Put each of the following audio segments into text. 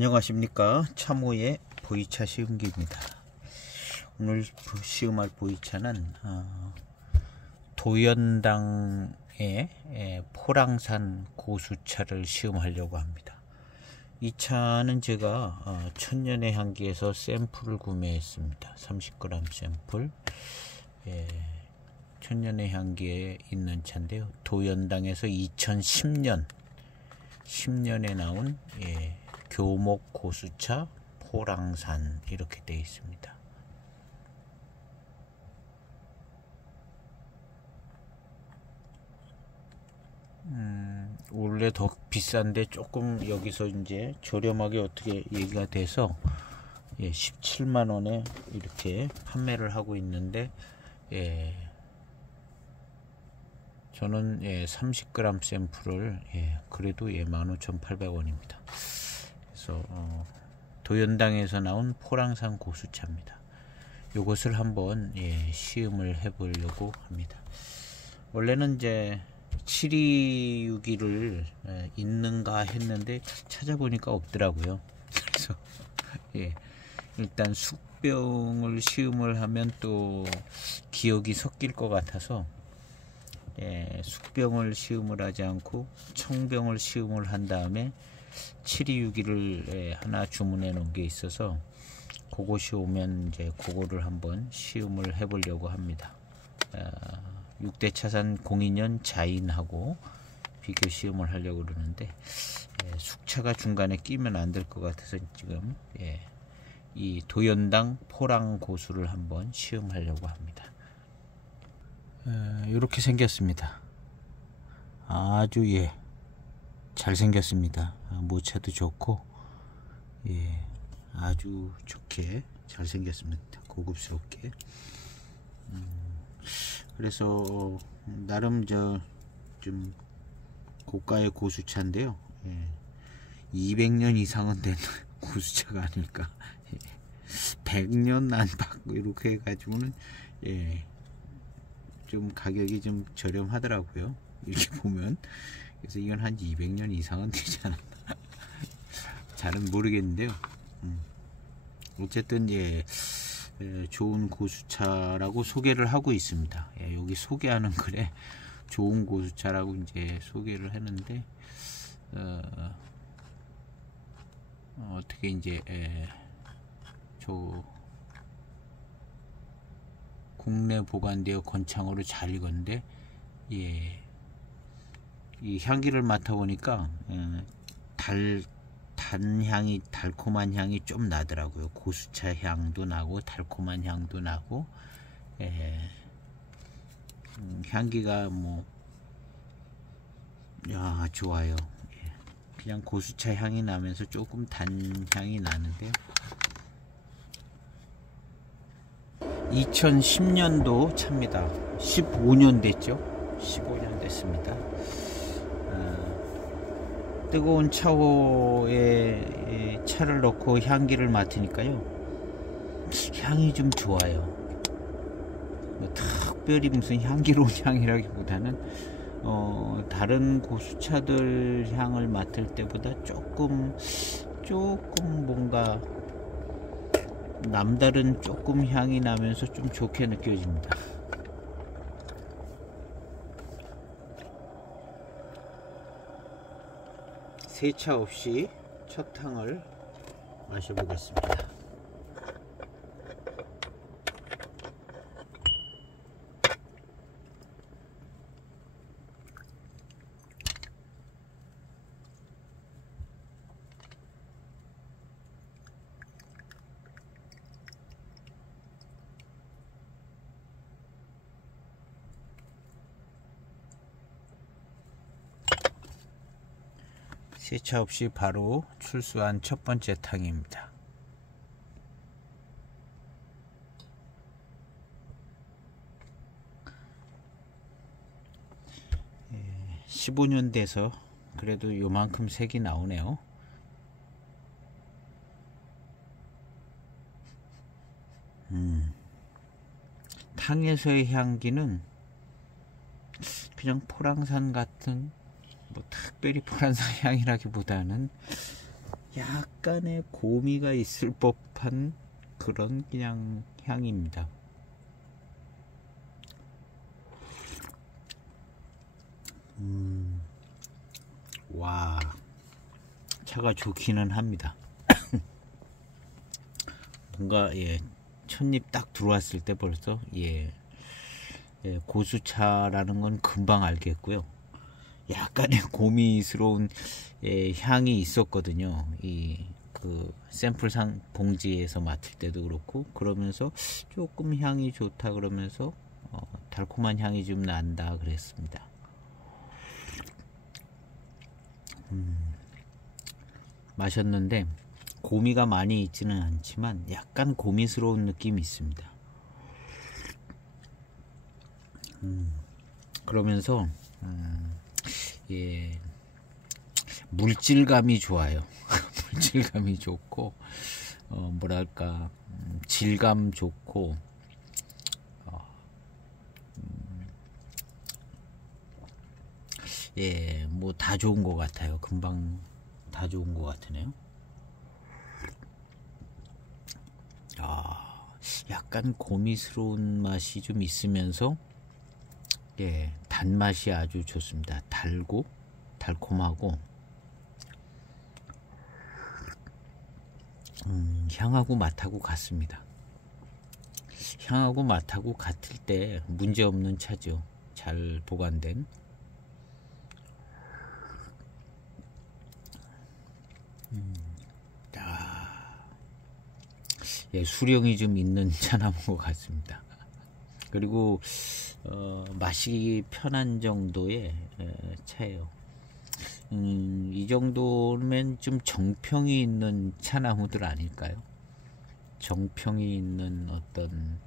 안녕하십니까. 참호의 보이차 시음기입니다. 오늘 시음할 보이차는 도연당의 포랑산 고수차를 시음하려고 합니다. 이 차는 제가 천년의 향기에서 샘플을 구매했습니다. 30g 샘플. 천년의 향기에 있는 차인데요. 도연당에서 2010년에 나온 교목 고수차 포랑산 이렇게 되어 있습니다. 원래 더 비싼데 조금 여기서 이제 저렴하게 어떻게 얘기가 돼서 17만원에 이렇게 판매를 하고 있는데 저는 30g 샘플을 그래도 15,800원입니다. 그래서 도연당에서 나온 포랑산 고수차입니다. 이것을 한번 시음을 해보려고 합니다. 원래는 이제 726기를 있는가 했는데 찾아보니까 없더라고요. 그래서 일단 숙병을 시음을 하면 또 기억이 섞일 것 같아서 숙병을 시음을 하지 않고 청병을 시음을 한 다음에 726기를 하나 주문해 놓은 게 있어서 그것이 오면 이제 그거를 한번 시음을 해 보려고 합니다. 6대 차산 02년 자인하고 비교 시음을 하려고 그러는데 숙차가 중간에 끼면 안 될 것 같아서 지금 이 도연당 포랑 고수를 한번 시음하려고 합니다. 이렇게 생겼습니다. 아주 잘생겼습니다. 모차도 좋고 아주 좋게 잘생겼습니다. 고급스럽게. 그래서 나름 좀 고가의 고수차인데요. 200년 이상은 된 고수차가 아닐까. 100년 안팎 이렇게 해가지고는 좀 가격이 좀 저렴하더라고요. 이렇게 보면. 그래서 이건 한 200년 이상은 되지 않았나. 잘은 모르겠는데요. 어쨌든 좋은 고수차라고 소개를 하고 있습니다. 여기 소개하는 글에 좋은 고수차라고 이제 소개를 했는데 어떻게 이제 국내 보관되어 건창으로 잘 익었는데 이 향기를 맡아보니까 단향이 달콤한 향이 좀 나더라고요. 고수차 향도 나고 달콤한 향도 나고 향기가 좋아요. 그냥 고수차 향이 나면서 조금 단향이 나는데요. 2010년도 차입니다. 15년 됐죠. 15년 됐습니다. 뜨거운 차오에 차를 넣고 향기를 맡으니까요, 향이 좀 좋아요. 특별히 무슨 향기로운 향이라기보다는 다른 고수차들 향을 맡을 때보다 조금 뭔가 남다른 조금 향이 나면서 좀 좋게 느껴집니다. 세차 없이 첫 탕을 마셔보겠습니다. 세차 없이 바로 출수한 첫 번째 탕입니다. 15년 돼서 그래도 요만큼 색이 나오네요. 탕에서의 향기는 그냥 포랑산 같은, 뭐 특별히 포랑산 향이라기보다는 약간의 고미가 있을 법한 그런 그냥 향입니다. 와, 차가 좋기는 합니다. 뭔가 첫입 딱 들어왔을 때 벌써 고수차라는 건 금방 알겠고요. 약간의 고미스러운 향이 있었거든요. 그 샘플 봉지에서 맡을 때도 그렇고, 그러면서 조금 향이 좋다 그러면서 달콤한 향이 좀 난다 그랬습니다. 마셨는데 고미가 많이 있지는 않지만 약간 고미스러운 느낌이 있습니다. 그러면서 물질감이 좋아요. 물질감이 좋고 뭐랄까 질감 좋고 뭐 다 좋은 것 같아요. 금방 다 좋은 것 같으네요. 약간 고미스러운 맛이 좀 있으면서 단맛이 아주 좋습니다. 달고 달콤하고 향하고 맛하고 같습니다. 향하고 맛하고 같을 때 문제없는 차죠. 잘 보관된. 수령이 좀 있는 차나무인 것 같습니다. 그리고 마시기 편한 정도의 차예요. 이 정도면 좀 정평이 있는 차나무들 아닐까요? 정평이 있는 어떤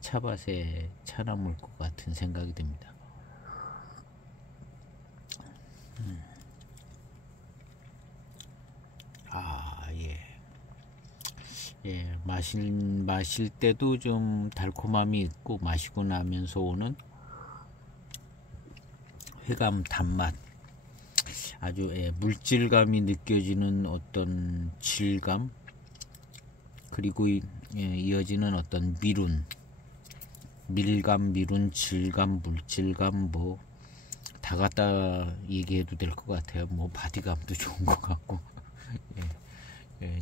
차밭의 차나무일 것 같은 생각이 듭니다. 마실 때도 좀 달콤함이 있고, 마시고 나면서 오는 회감 단맛, 아주 물질감이 느껴지는 어떤 질감, 그리고 이어지는 어떤 밀감, 미룬, 질감, 물질감, 뭐 다 갖다 얘기해도 될 것 같아요. 뭐 바디감도 좋은 것 같고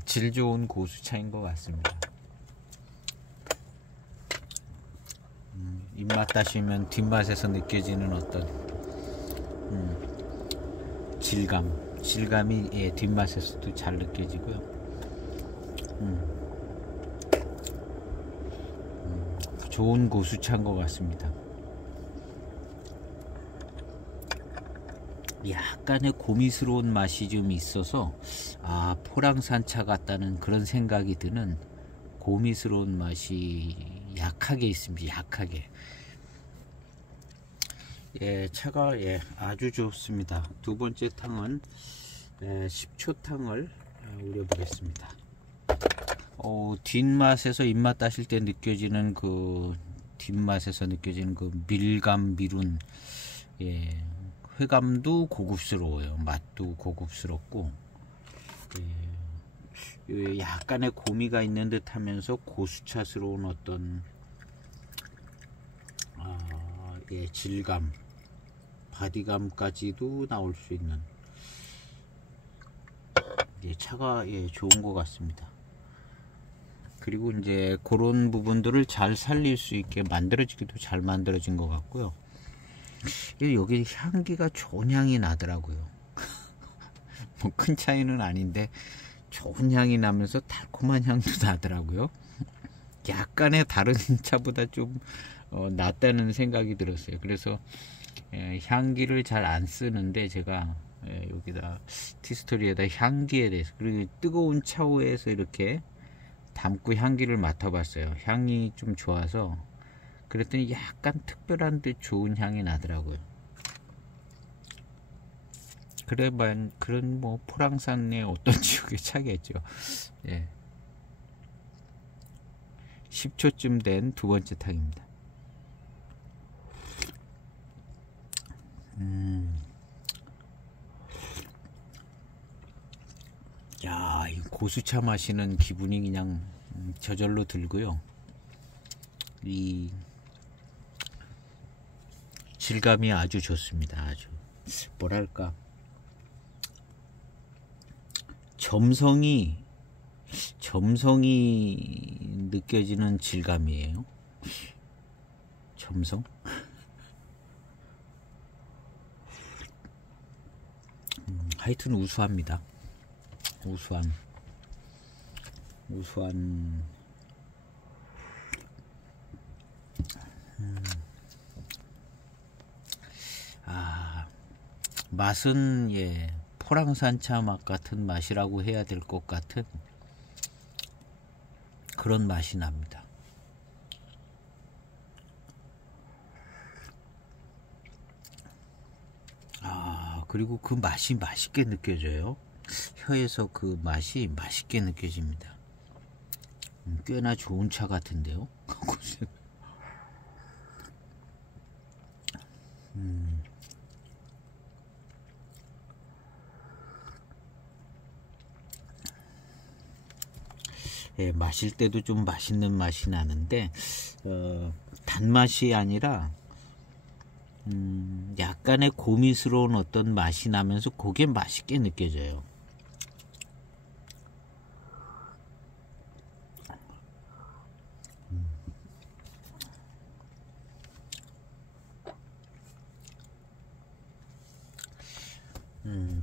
질 좋은 고수차인 것 같습니다. 입맛 따시면 뒷맛에서 느껴지는 어떤 질감이 뒷맛에서도 잘 느껴지고요. 좋은 고수차인 것 같습니다. 약간의 고미스러운 맛이 좀 있어서 포랑산차 같다는 그런 생각이 드는 고미스러운 맛이 약하게 있습니다. 약하게. 차가 아주 좋습니다. 두 번째 탕은 10초탕을 우려보겠습니다. 뒷맛에서 입맛 따실 때 느껴지는 그 뒷맛에서 느껴지는 그 밀감, 미룬, 회감도 고급스러워요. 맛도 고급스럽고 약간의 고미가 있는 듯 하면서 고수차스러운 어떤 질감, 바디감까지도 나올 수 있는 차가 좋은 것 같습니다. 그리고 이제 그런 부분들을 잘 살릴 수 있게 만들어지기도 잘 만들어진 것 같고요. 여기 향기가 좋은 향이 나더라고요. 뭐 큰 차이는 아닌데 좋은 향이 나면서 달콤한 향도 나더라고요. 약간의 다른 차보다 좀 낫다는 생각이 들었어요. 그래서 향기를 잘 안 쓰는데 제가 여기다 티스토리에다 향기에 대해서, 그리고 뜨거운 차후에서 이렇게 담고 향기를 맡아봤어요. 향이 좀 좋아서 그랬더니 약간 특별한 듯 좋은 향이 나더라고요. 그런 뭐 포랑산의 어떤 지역의 차겠죠. 10초쯤 된 두 번째 탕입니다. 야, 이 고수차 마시는 기분이 그냥 저절로 들고요. 이 질감이 아주 좋습니다. 아주 뭐랄까, 점성이 느껴지는 질감이에요. 점성. 하여튼 우수합니다. 우수한 맛은 포랑산차 맛 같은 맛이라고 해야 될 것 같은 그런 맛이 납니다. 그리고 그 맛이 맛있게 느껴져요. 혀에서 그 맛이 맛있게 느껴집니다. 꽤나 좋은 차 같은데요. 마실 때도 좀 맛있는 맛이 나는데 단맛이 아니라 약간의 고미스러운 어떤 맛이 나면서 그게 맛있게 느껴져요.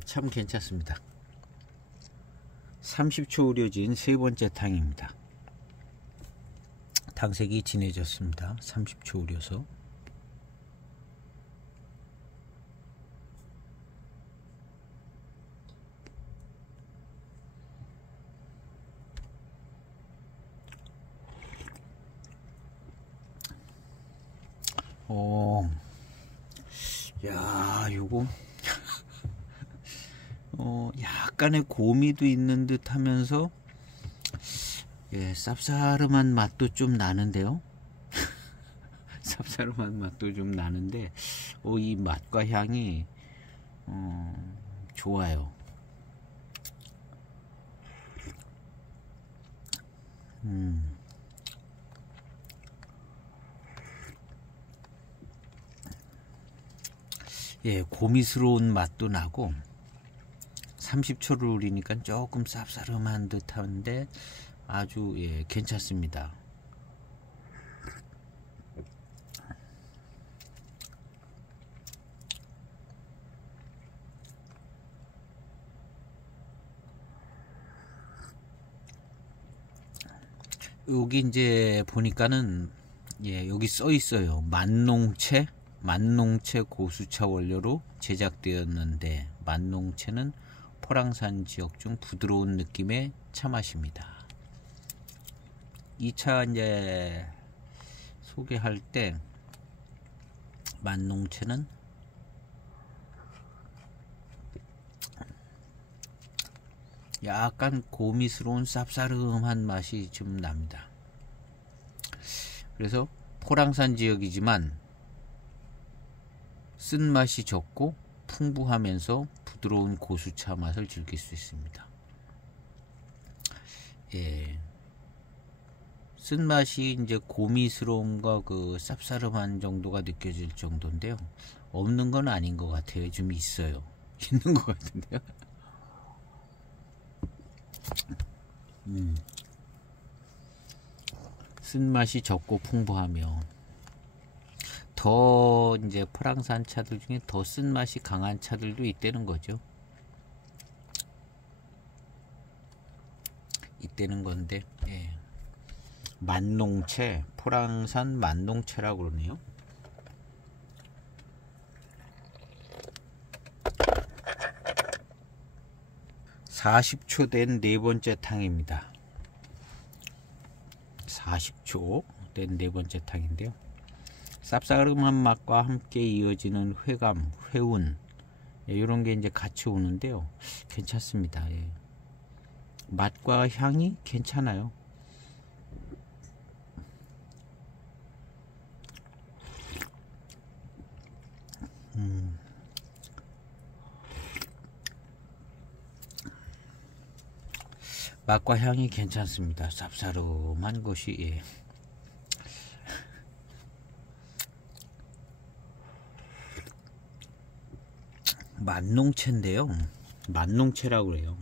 참 괜찮습니다. 30초 우려진 세 번째 탕입니다. 탕색이 진해졌습니다. 30초 우려서. 야, 요거 약간의 고미도 있는 듯 하면서 쌉싸름한 맛도 좀 나는데요. 쌉싸름한 맛도 좀 나는데 이 맛과 향이 좋아요. 고미스러운 맛도 나고 30초를 우리니까 조금 쌉싸름한 듯한데 아주 괜찮습니다. 여기 이제 보니까는 여기 써 있어요. 만농채 고수차 원료로 제작되었는데, 만농채는 포랑산 지역 중 부드러운 느낌의 차맛입니다. 이 차 이제 소개할 때 만농채는 약간 고미스러운 쌉싸름한 맛이 좀 납니다. 그래서 포랑산 지역이지만 쓴맛이 적고 풍부하면서 부드러운 고수차 맛을 즐길 수 있습니다. 쓴맛이 이제 고미스러움과 그 쌉싸름한 정도가 느껴질 정도인데요. 없는 건 아닌 것 같아요. 좀 있어요. 있는 것 같은데요. 쓴맛이 적고 풍부하며 더 이제 프랑산 차들 중에 더 쓴맛이 강한 차들도 있다는 거죠. 있다는 건데, 만농채, 포랑산 만농채라고 그러네요. (40초) 된 네 번째 탕입니다. 40초 된 네 번째 탕인데요. 쌉싸름한 맛과 함께 이어지는 회감, 회운 이런 게 이제 같이 오는데요. 괜찮습니다. 맛과 향이 괜찮아요. 맛과 향이 괜찮습니다. 쌉싸름한 것이. 예. 만농채인데요. 만농채라고 그래요.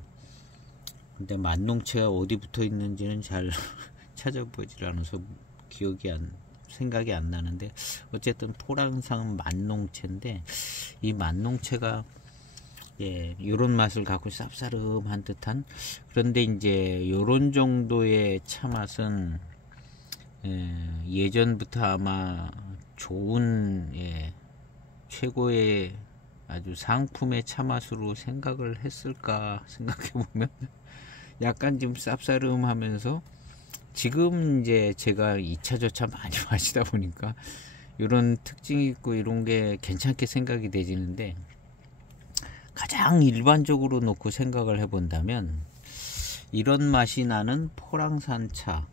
근데 만농채가 어디 붙어 있는지는 잘 찾아보질 않아서 생각이 안 나는데, 어쨌든 토랑산 만농채인데, 이 만농채가 요런 맛을 갖고 쌉싸름한 듯한, 그런데 이제 요런 정도의 차 맛은 예전부터 아마 좋은 최고의 아주 상품의 차 맛으로 생각을 했을까 생각해보면 약간 좀 쌉싸름하면서, 지금 이제 제가 2차 저차 많이 마시다 보니까 이런 특징이 있고 이런 게 괜찮게 생각이 되지는데, 가장 일반적으로 놓고 생각을 해본다면 이런 맛이 나는 포랑산차,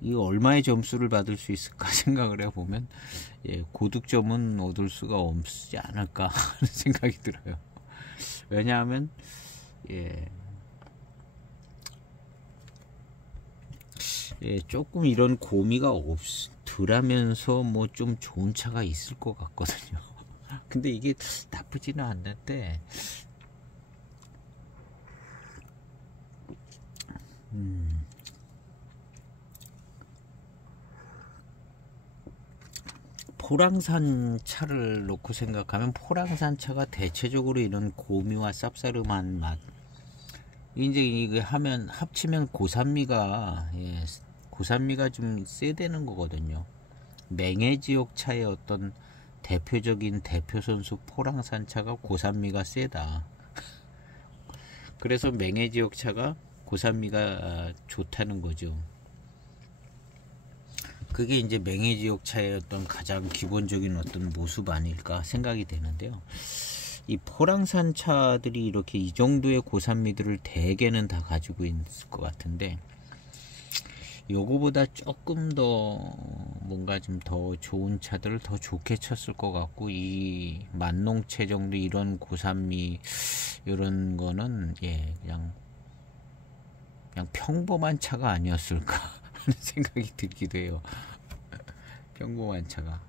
이거 얼마의 점수를 받을 수 있을까 생각을 해보면 고득점은 얻을 수가 없지 않을까 하는 생각이 들어요. 왜냐하면 조금 이런 고미가 덜하면서 뭐 좀 좋은 차가 있을 것 같거든요. 근데 이게 나쁘지는 않는데, 포랑산 차를 놓고 생각하면 포랑산 차가 대체적으로 이런 고미와 쌉싸름한 맛, 이제 이게 합치면 고산미가 좀 세되는 거거든요. 맹해지역 차의 어떤 대표적인 대표 선수 포랑산 차가 고산미가 세다. 그래서 맹해지역 차가 고산미가 좋다는 거죠. 그게 이제 맹해지역 차의 어떤 가장 기본적인 어떤 모습 아닐까 생각이 되는데요. 이 포랑산 차들이 이렇게 이 정도의 고산미들을 대개는 다 가지고 있을 것 같은데, 요거보다 조금 더 뭔가 좀 더 좋은 차들을 더 좋게 쳤을 것 같고, 이 만농채 정도 이런 고산미 이런 거는 그냥 평범한 차가 아니었을까 하는 생각이 들기도 해요. 평범한 차가.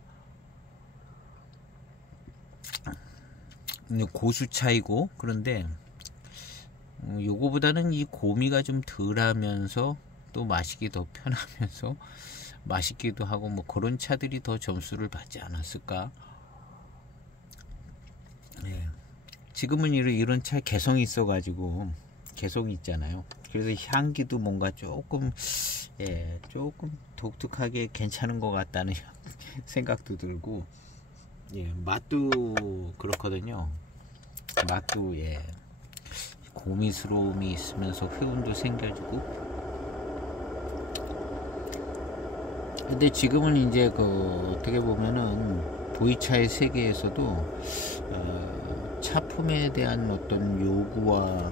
고수차이고, 그런데 요거보다는 이 고미가 좀 덜하면서 또 마시기 더 편하면서 맛있기도 하고, 뭐 그런 차들이 더 점수를 받지 않았을까. 지금은 이런 차 개성이 있어가지고, 개성이 있잖아요. 그래서 향기도 뭔가 조금 독특하게 괜찮은 것 같다는 생각도 들고, 맛도 그렇거든요. 맛도 고미스러움이 있으면서 회운도 생겨지고. 근데 지금은 이제 어떻게 보면은 보이차의 세계에서도 차품에 대한 어떤 요구와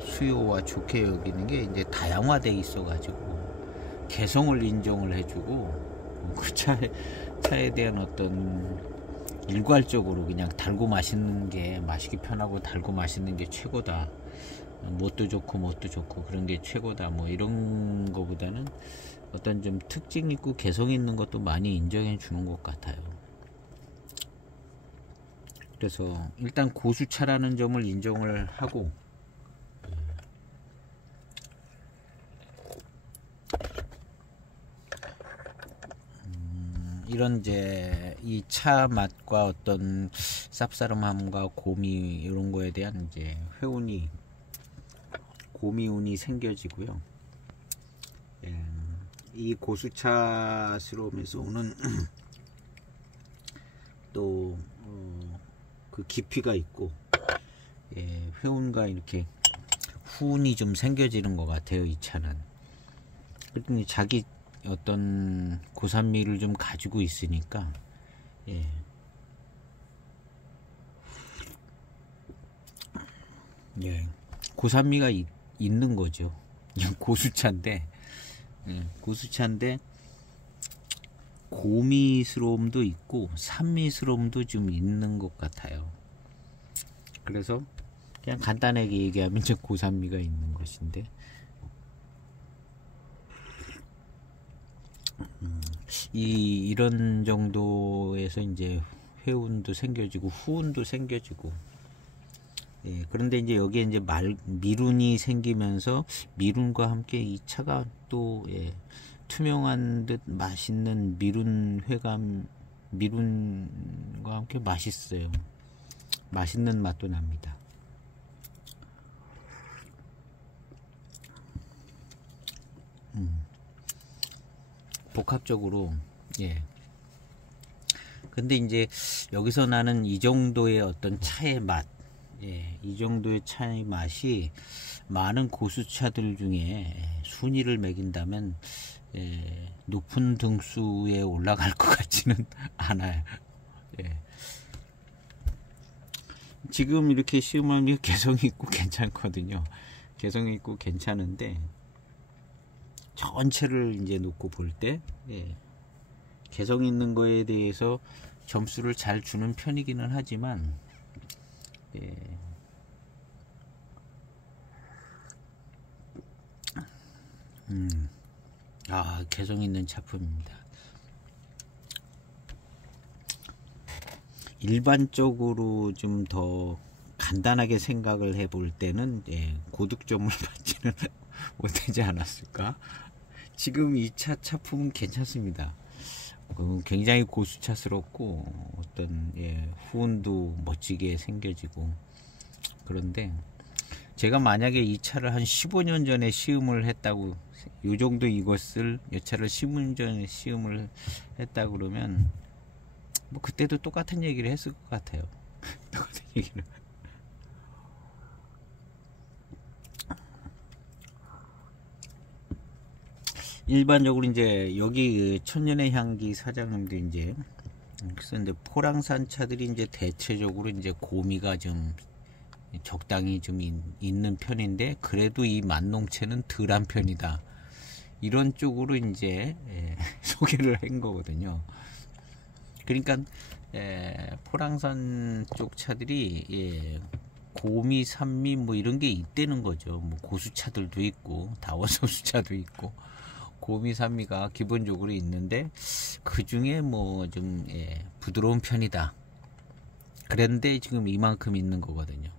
수요와 좋게 여기는 게 이제 다양화돼 있어가지고 개성을 인정을 해주고, 그 차에 대한 어떤 일괄적으로 그냥 달고 마시기 편하고 달고 맛있는 게 최고다, 뭣도 좋고 그런 게 최고다, 뭐 이런 거보다는 어떤 좀 특징 있고 개성 있는 것도 많이 인정해 주는 것 같아요. 그래서 일단 고수차라는 점을 인정을 하고, 이런 이제 이 차 맛과 어떤 쌉싸름함과 고미 이런 거에 대한 이제 고미운이 생겨지고요. 이 고수차스러움에서 오는 또 그 깊이가 있고, 회운과 이렇게 후운이 좀 생겨지는 것 같아요. 이 차는 그랬더니 자기 어떤 고산미를 좀 가지고 있으니까 고산미가 있는 거죠. 고수차인데 고미스러움도 있고 산미스러움도 좀 있는 것 같아요. 그래서 그냥 간단하게 얘기하면 이제 고산미가 있는 것인데, 이런 정도에서 이제 회운도 생겨지고 후운도 생겨지고, 예, 그런데 이제 여기에 이제 미룬이 생기면서 미룬과 함께 이 차가 또, 예, 투명한 듯 맛있는 미룬과 함께 맛있어요. 맛있는 맛도 납니다. 복합적으로, 예. 근데 이제 여기서 나는 이 정도의 어떤 차의 맛, 예, 이 정도의 차의 맛이 많은 고수차들 중에 순위를 매긴다면, 예, 높은 등수에 올라갈 것 같지는 않아요. 예. 지금 이렇게 시음하면 개성이 있고 괜찮거든요. 개성이 있고 괜찮은데, 전체를 이제 놓고 볼 때, 예, 개성 있는 거에 대해서 점수를 잘 주는 편이기는 하지만, 예, 개성 있는 작품입니다. 일반적으로 좀 더 간단하게 생각을 해볼 때는, 예, 고득점을 받지는 못하지 않았을까. 지금 이 차품은 괜찮습니다. 굉장히 고수차스럽고 어떤, 예, 후운도 멋지게 생겨지고. 그런데 제가 만약에 이 차를 한 15년 전에 시음을 했다고, 요 정도 이 차를 15년 전에 시음을 했다 그러면 뭐 그때도 똑같은 얘기를 했을 것 같아요. 똑같은 얘기를. 일반적으로 이제 여기 천년의 향기 사장님도 이제, 그래서 이제 포랑산 차들이 이제 대체적으로 이제 고미가 좀 적당히 좀 있는 편인데, 그래도 이 만농채는 덜한 편이다, 이런 쪽으로 이제, 예, 소개를 한 거거든요. 그러니까, 포랑산 쪽 차들이, 예, 고미, 산미 뭐 이런 게 있다는 거죠. 뭐 고수차들도 있고 다원소수차도 있고 고미, 산미가 기본적으로 있는데, 그 중에 뭐 좀, 예, 부드러운 편이다. 그런데 지금 이만큼 있는 거거든요.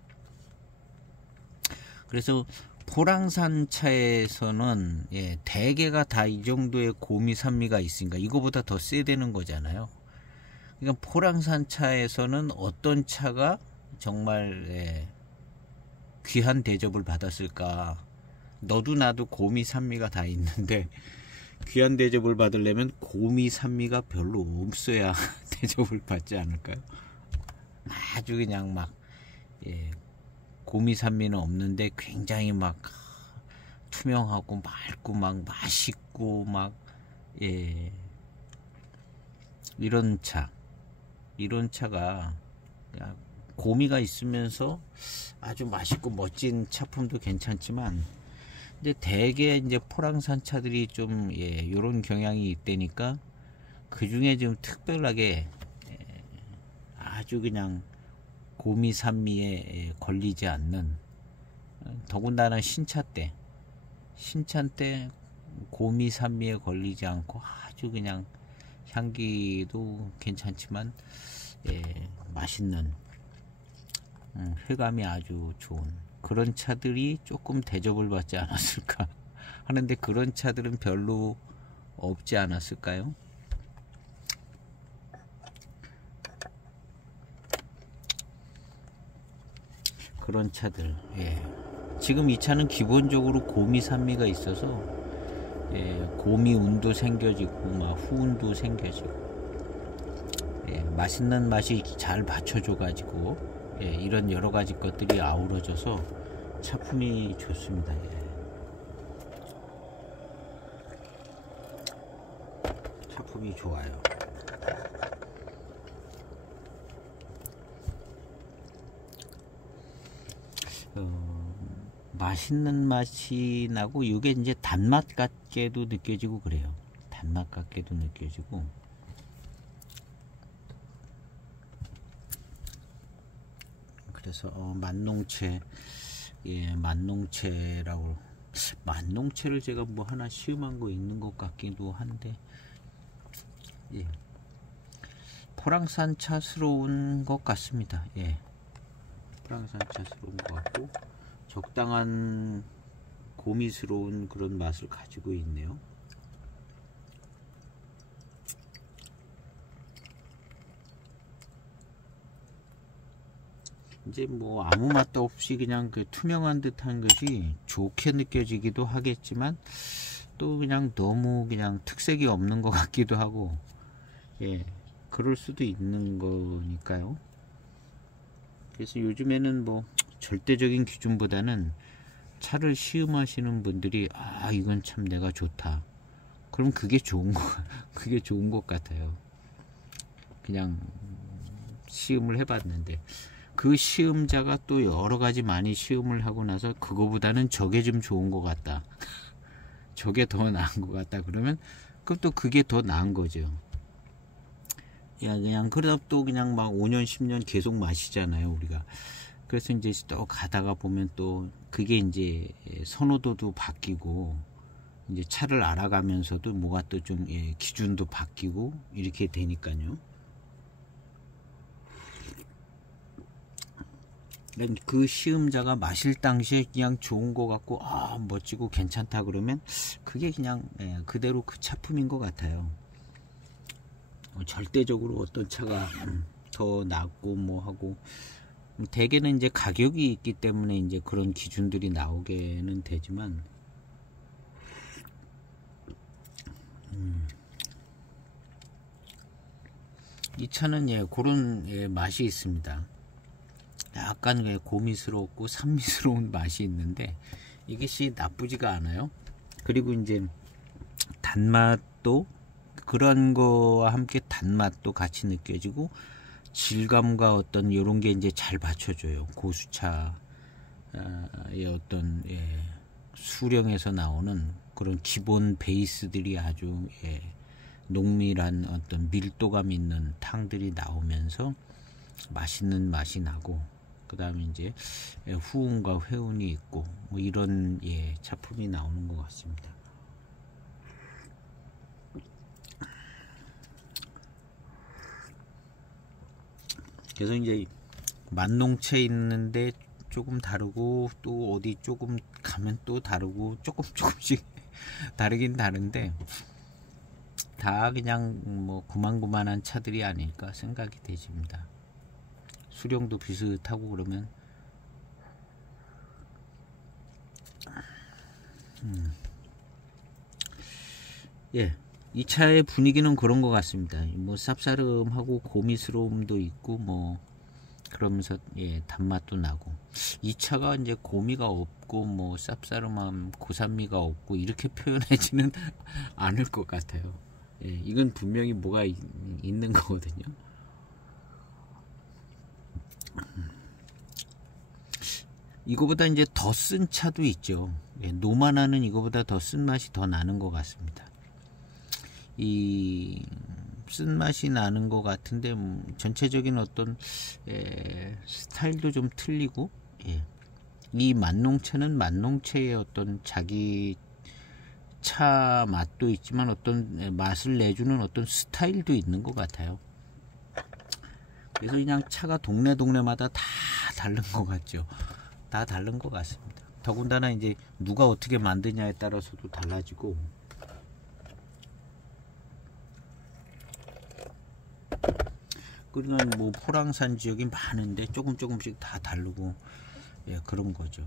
그래서 포랑산 차에서는, 예, 대개가 다 이 정도의 고미, 산미가 있으니까 이거보다 더 세야 되는 거잖아요. 그러니까 포랑산 차에서는 어떤 차가 정말, 예, 귀한 대접을 받았을까. 너도 나도 고미, 산미가 다 있는데 귀한 대접을 받으려면 고미, 산미가 별로 없어야 대접을 받지 않을까요? 아주 그냥 막, 예, 고미, 산미는 없는데 굉장히 막 투명하고 맑고 막 맛있고 막, 예, 이런 차가 고미가 있으면서 아주 맛있고 멋진 차품도 괜찮지만, 근데 대개 이제 포랑산 차들이 좀, 예, 요런 경향이 있다니까 그 중에 좀 특별하게, 예, 아주 그냥 고미, 산미에 걸리지 않는, 더군다나 신차 때 고미, 산미에 걸리지 않고 아주 그냥 향기도 괜찮지만, 예, 맛있는, 쾌감이 아주 좋은 그런 차들이 조금 대접을 받지 않았을까 하는데, 그런 차들은 별로 없지 않았을까요? 그런 차들, 예. 지금 이 차는 기본적으로 고미, 산미가 있어서, 예, 고미 운도 생겨지고 막 후운도 생겨지고, 예, 맛있는 맛이 잘 받쳐줘 가지고, 예, 이런 여러 가지 것들이 아우러져서 차품이 좋습니다. 예. 차품이 좋아요. 맛있는 맛이 나고, 이게 이제 단맛 같게도 느껴지고 그래요. 단맛 같게도 느껴지고. 그래서 만농채, 예, 만농채라고, 만농채를 제가 뭐 하나 시음한 거 있는 것 같기도 한데, 예, 포랑산차스러운 것 같습니다. 예, 포랑산차스러운 것 같고 적당한 고미스러운 그런 맛을 가지고 있네요. 이제 뭐 아무 맛도 없이 그냥 그 투명한 듯한 것이 좋게 느껴지기도 하겠지만 또 그냥 너무 그냥 특색이 없는 것 같기도 하고, 예, 그럴 수도 있는 거니까요. 그래서 요즘에는 뭐 절대적인 기준보다는 차를 시음하시는 분들이 이건 참 내가 좋다, 그럼 그게 좋은 것 같아요. 그냥 시음을 해봤는데 그 시음자가 또 여러 가지 많이 시음을 하고 나서 그거보다는 저게 좀 좋은 것 같다, 저게 더 나은 것 같다, 그러면 또 그게 더 나은 거죠. 야, 그냥 그러다 또 그냥 막 5년 10년 계속 마시잖아요 우리가. 그래서 이제 또 가다가 보면 또 그게 이제 선호도도 바뀌고 이제 차를 알아가면서도 뭐가 또 좀 기준도 바뀌고 이렇게 되니까요. 그 시음자가 마실 당시에 그냥 좋은 거 같고 멋지고 괜찮다 그러면 그게 그냥 그대로 그 차품인 것 같아요. 절대적으로 어떤 차가 더 낫고 뭐 하고, 대개는 이제 가격이 있기 때문에 이제 그런 기준들이 나오게는 되지만, 이 차는 그런 맛이 있습니다. 약간 고미스럽고 산미스러운 맛이 있는데 이것이 나쁘지가 않아요. 그리고 이제 단맛도 그런 거와 함께 단맛도 같이 느껴지고 질감과 어떤 이런 게 이제 잘 받쳐줘요. 고수차의 어떤 수령에서 나오는 그런 기본 베이스들이 아주 농밀한 어떤 밀도감 있는 탕들이 나오면서 맛있는 맛이 나고, 그 다음에 이제 후운과 회운이 있고 뭐 이런 차품이 나오는 것 같습니다. 그래서 이제 만농채 있는데 조금 다르고 또 어디 조금 가면 또 다르고 조금씩 다르긴 다른데 다 그냥 뭐 고만고만한 차들이 아닐까 생각이 되십니다. 수령도 비슷하고 그러면 이 차의 분위기는 그런 것 같습니다. 뭐 쌉싸름하고 고미스러움도 있고 뭐 그러면서 단맛도 나고, 이 차가 이제 고미가 없고 뭐 쌉싸름함 고산미가 없고 이렇게 표현하지는 않을 것 같아요. 이건 분명히 뭐가 있는 거거든요. 이거보다 이제 더 쓴 차도 있죠. 노만하는 이거보다 더 쓴 맛이 더 나는 것 같습니다. 이 쓴맛이 나는 것 같은데 전체적인 어떤 스타일도 좀 틀리고, 이 만농채는 만농채의 어떤 자기 차 맛도 있지만 어떤 맛을 내주는 어떤 스타일도 있는 것 같아요. 그래서 그냥 차가 동네마다 다 다른 것 같죠. 다 다른 것 같습니다. 더군다나 이제 누가 어떻게 만드냐에 따라서도 달라지고, 그러니까 뭐 포랑산 지역이 많은데 조금씩 다 다르고 그런 거죠.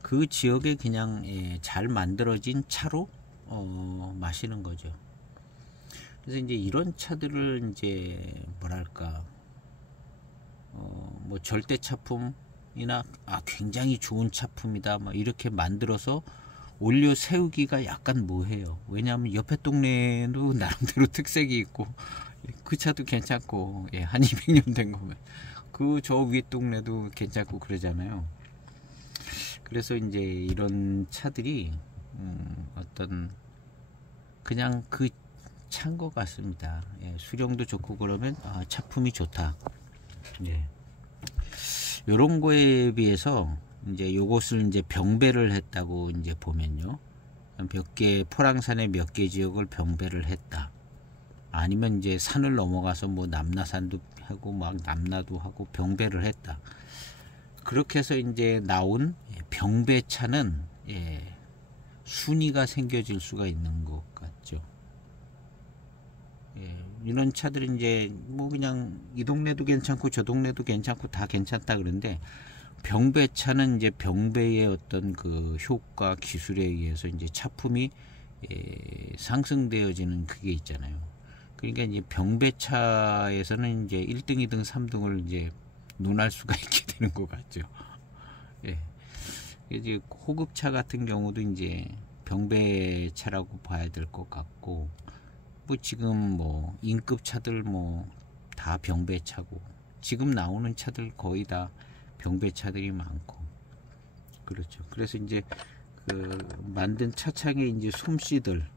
그 지역에 그냥 잘 만들어진 차로 마시는 거죠. 그래서 이제 이런 차들을 이제 뭐랄까 뭐 절대 차품이나 굉장히 좋은 차품이다 뭐 이렇게 만들어서 올려 세우기가 약간 뭐해요. 왜냐하면 옆에 동네도 나름대로 특색이 있고 그 차도 괜찮고 한 200년 된 거면 그 저 위에 동네도 괜찮고 그러잖아요. 그래서 이제 이런 차들이 어떤 그냥 그 차인 것 같습니다. 수령도 좋고 그러면 차품이 좋다. 요런 거에 비해서 이제 요것을 이제 병배를 했다고 이제 보면요. 몇 개, 포랑산의 몇 개 지역을 병배를 했다. 아니면 이제 산을 넘어가서 뭐 남나산도 하고 막 남나도 하고 병배를 했다. 그렇게 해서 이제 나온 병배차는 순위가 생겨질 수가 있는 것 같죠. 이런 차들은 이제 뭐 그냥 이 동네도 괜찮고 저 동네도 괜찮고 다 괜찮다 그런데 병배차는 이제 병배의 어떤 그 효과 기술에 의해서 이제 차품이 상승되어지는 그게 있잖아요. 그러니까 이제 병배차에서는 이제 1등, 2등, 3등을 이제 논할 수가 있게 되는 것 같죠. 이제 호급차 같은 경우도 이제 병배차라고 봐야 될 것 같고, 뭐 지금 뭐 인급 차들 뭐 다 병배차고, 지금 나오는 차들 거의 다 병배차들이 많고, 그렇죠. 그래서 이제 그 만든 차창에 이제 솜씨들,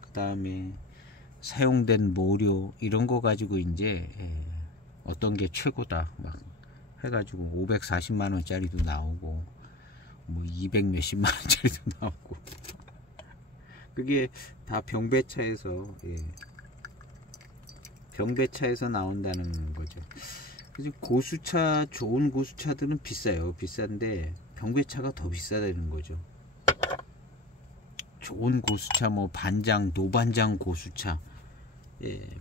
그 다음에 사용된 모료 이런 거 가지고 이제 어떤 게 최고다 막 해가지고 540만 원짜리도 나오고 뭐 200 몇십만 원짜리도 나오고 그게 다 병배차에서 병배차에서 나온다는 거죠. 그래서 고수차, 좋은 고수차들은 비싸요. 비싼데 병배차가 더 비싸다는 거죠. 좋은 고수차 뭐 반장, 노반장 고수차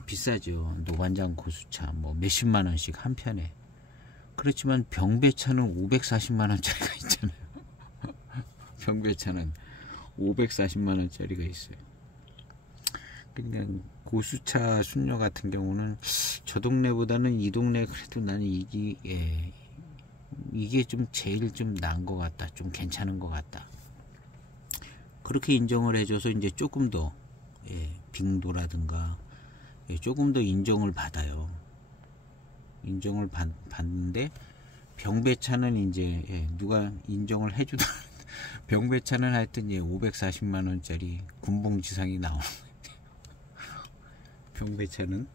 비싸죠. 노반장 고수차 뭐 몇십만 원씩 한 편에. 그렇지만 병배차는 540만 원짜리가 있잖아요. 병배차는 540만 원짜리가 있어요. 그러니까 고수차 순녀 같은 경우는 저 동네보다는 이 동네 그래도 나는 이게 좀 제일 좀 나은 것 같다. 좀 괜찮은 것 같다. 그렇게 인정을 해줘서 이제 조금 더 빙도라든가 조금 더 인정을 받아요. 인정을 받는데 병배차는 이제 누가 인정을 해주다 병배차는 하여튼 540만 원짜리 군봉지상이 나오는 거예요. 병배차는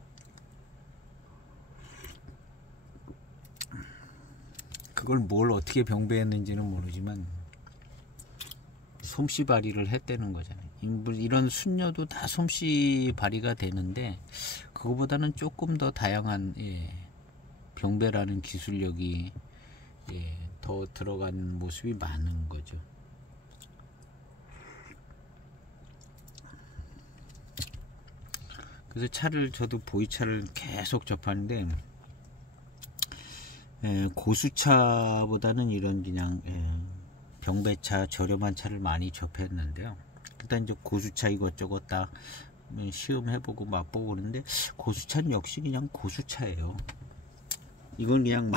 그걸 뭘 어떻게 병배했는지는 모르지만 솜씨 발휘를 했다는 거잖아요. 이런 순녀도 다 솜씨 발휘가 되는데 그거보다는 조금 더 다양한 병배라는 기술력이 더 들어간 모습이 많은 거죠. 그래서 차를 저도 보이차를 계속 접하는데 고수차보다는 이런 그냥 병배차 저렴한 차를 많이 접했는데요. 일단 이제 고수차 이것저것 다 시음해보고 맛보고 그러는데 고수차는 역시 그냥 고수차예요. 이건 그냥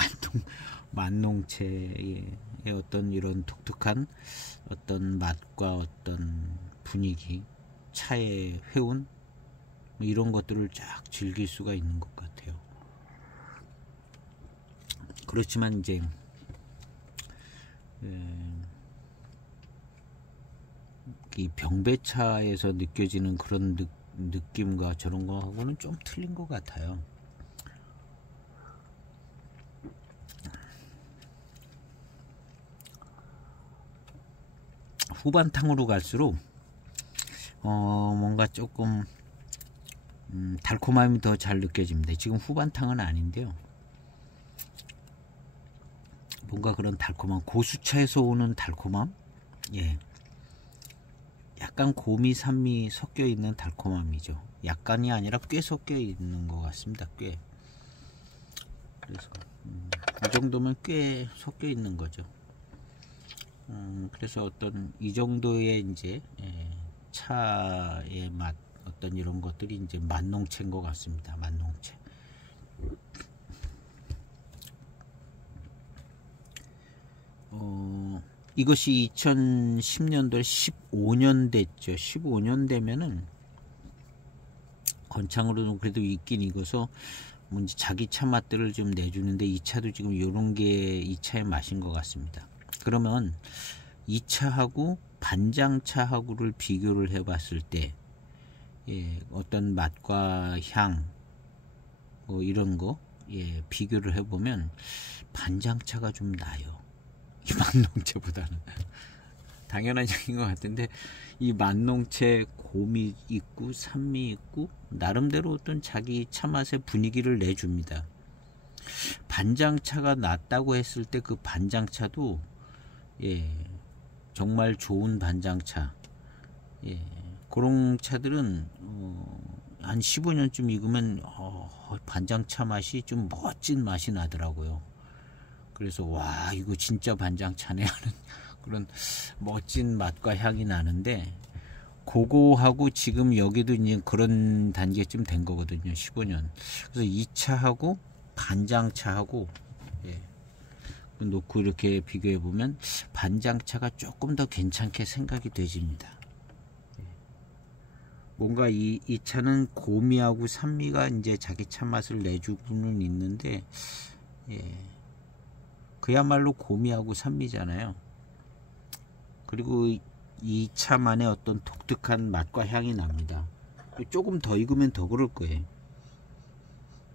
만농채의 어떤 이런 독특한 어떤 맛과 어떤 분위기, 차의 회운 이런 것들을 쫙 즐길 수가 있는 것 같아요. 그렇지만 이제 이 병배차에서 느껴지는 그런 느낌과 저런 거하고는 좀 틀린 것 같아요. 후반탕으로 갈수록 뭔가 조금 달콤함이 더 잘 느껴집니다. 지금 후반탕은 아닌데요. 뭔가 그런 달콤함, 고수차에서 오는 달콤함, 약간 고미, 산미 섞여 있는 달콤함이죠. 약간이 아니라 꽤 섞여 있는 것 같습니다. 꽤. 그래서 이 정도면 꽤 섞여 있는 거죠. 그래서 어떤 이 정도의 이제 차의 맛, 어떤 이런 것들이 이제 만농채인 것 같습니다. 만농채. 이것이 2010년도에 15년 됐죠. 15년 되면은 건창으로는 그래도 있긴 익어서 뭔지 자기 차 맛들을 좀 내주는데 이 차도 지금 요런 게 이 차의 맛인 것 같습니다. 그러면 이 차하고 반장차하고를 비교를 해봤을 때 어떤 맛과 향 뭐 이런 거 예, 비교를 해보면 반장차가 좀 나요. 이 만농채보다는. 당연한 얘기인 것 같은데, 이 만농채 곰이 있고 산미 있고 나름대로 어떤 자기 차 맛의 분위기를 내줍니다. 반장차가 낫다고 했을 때 그 반장차도 예, 정말 좋은 반장차, 예, 그런 차들은 한 15년쯤 익으면 반장차 맛이 좀 멋진 맛이 나더라고요. 그래서 와, 이거 진짜 반장차네 하는 그런 멋진 맛과 향이 나는데, 그거하고 지금 여기도 이제 그런 단계쯤 된 거거든요. 15년. 그래서 이 차하고 반장차하고 예, 놓고 이렇게 비교해 보면 반장차가 조금 더 괜찮게 생각이 되집니다. 뭔가 이 차는 고미하고 산미가 이제 자기 차 맛을 내주고는 있는데, 예, 그야말로 고미하고 산미잖아요. 그리고 이 차만의 어떤 독특한 맛과 향이 납니다. 조금 더 익으면 더 그럴 거예요.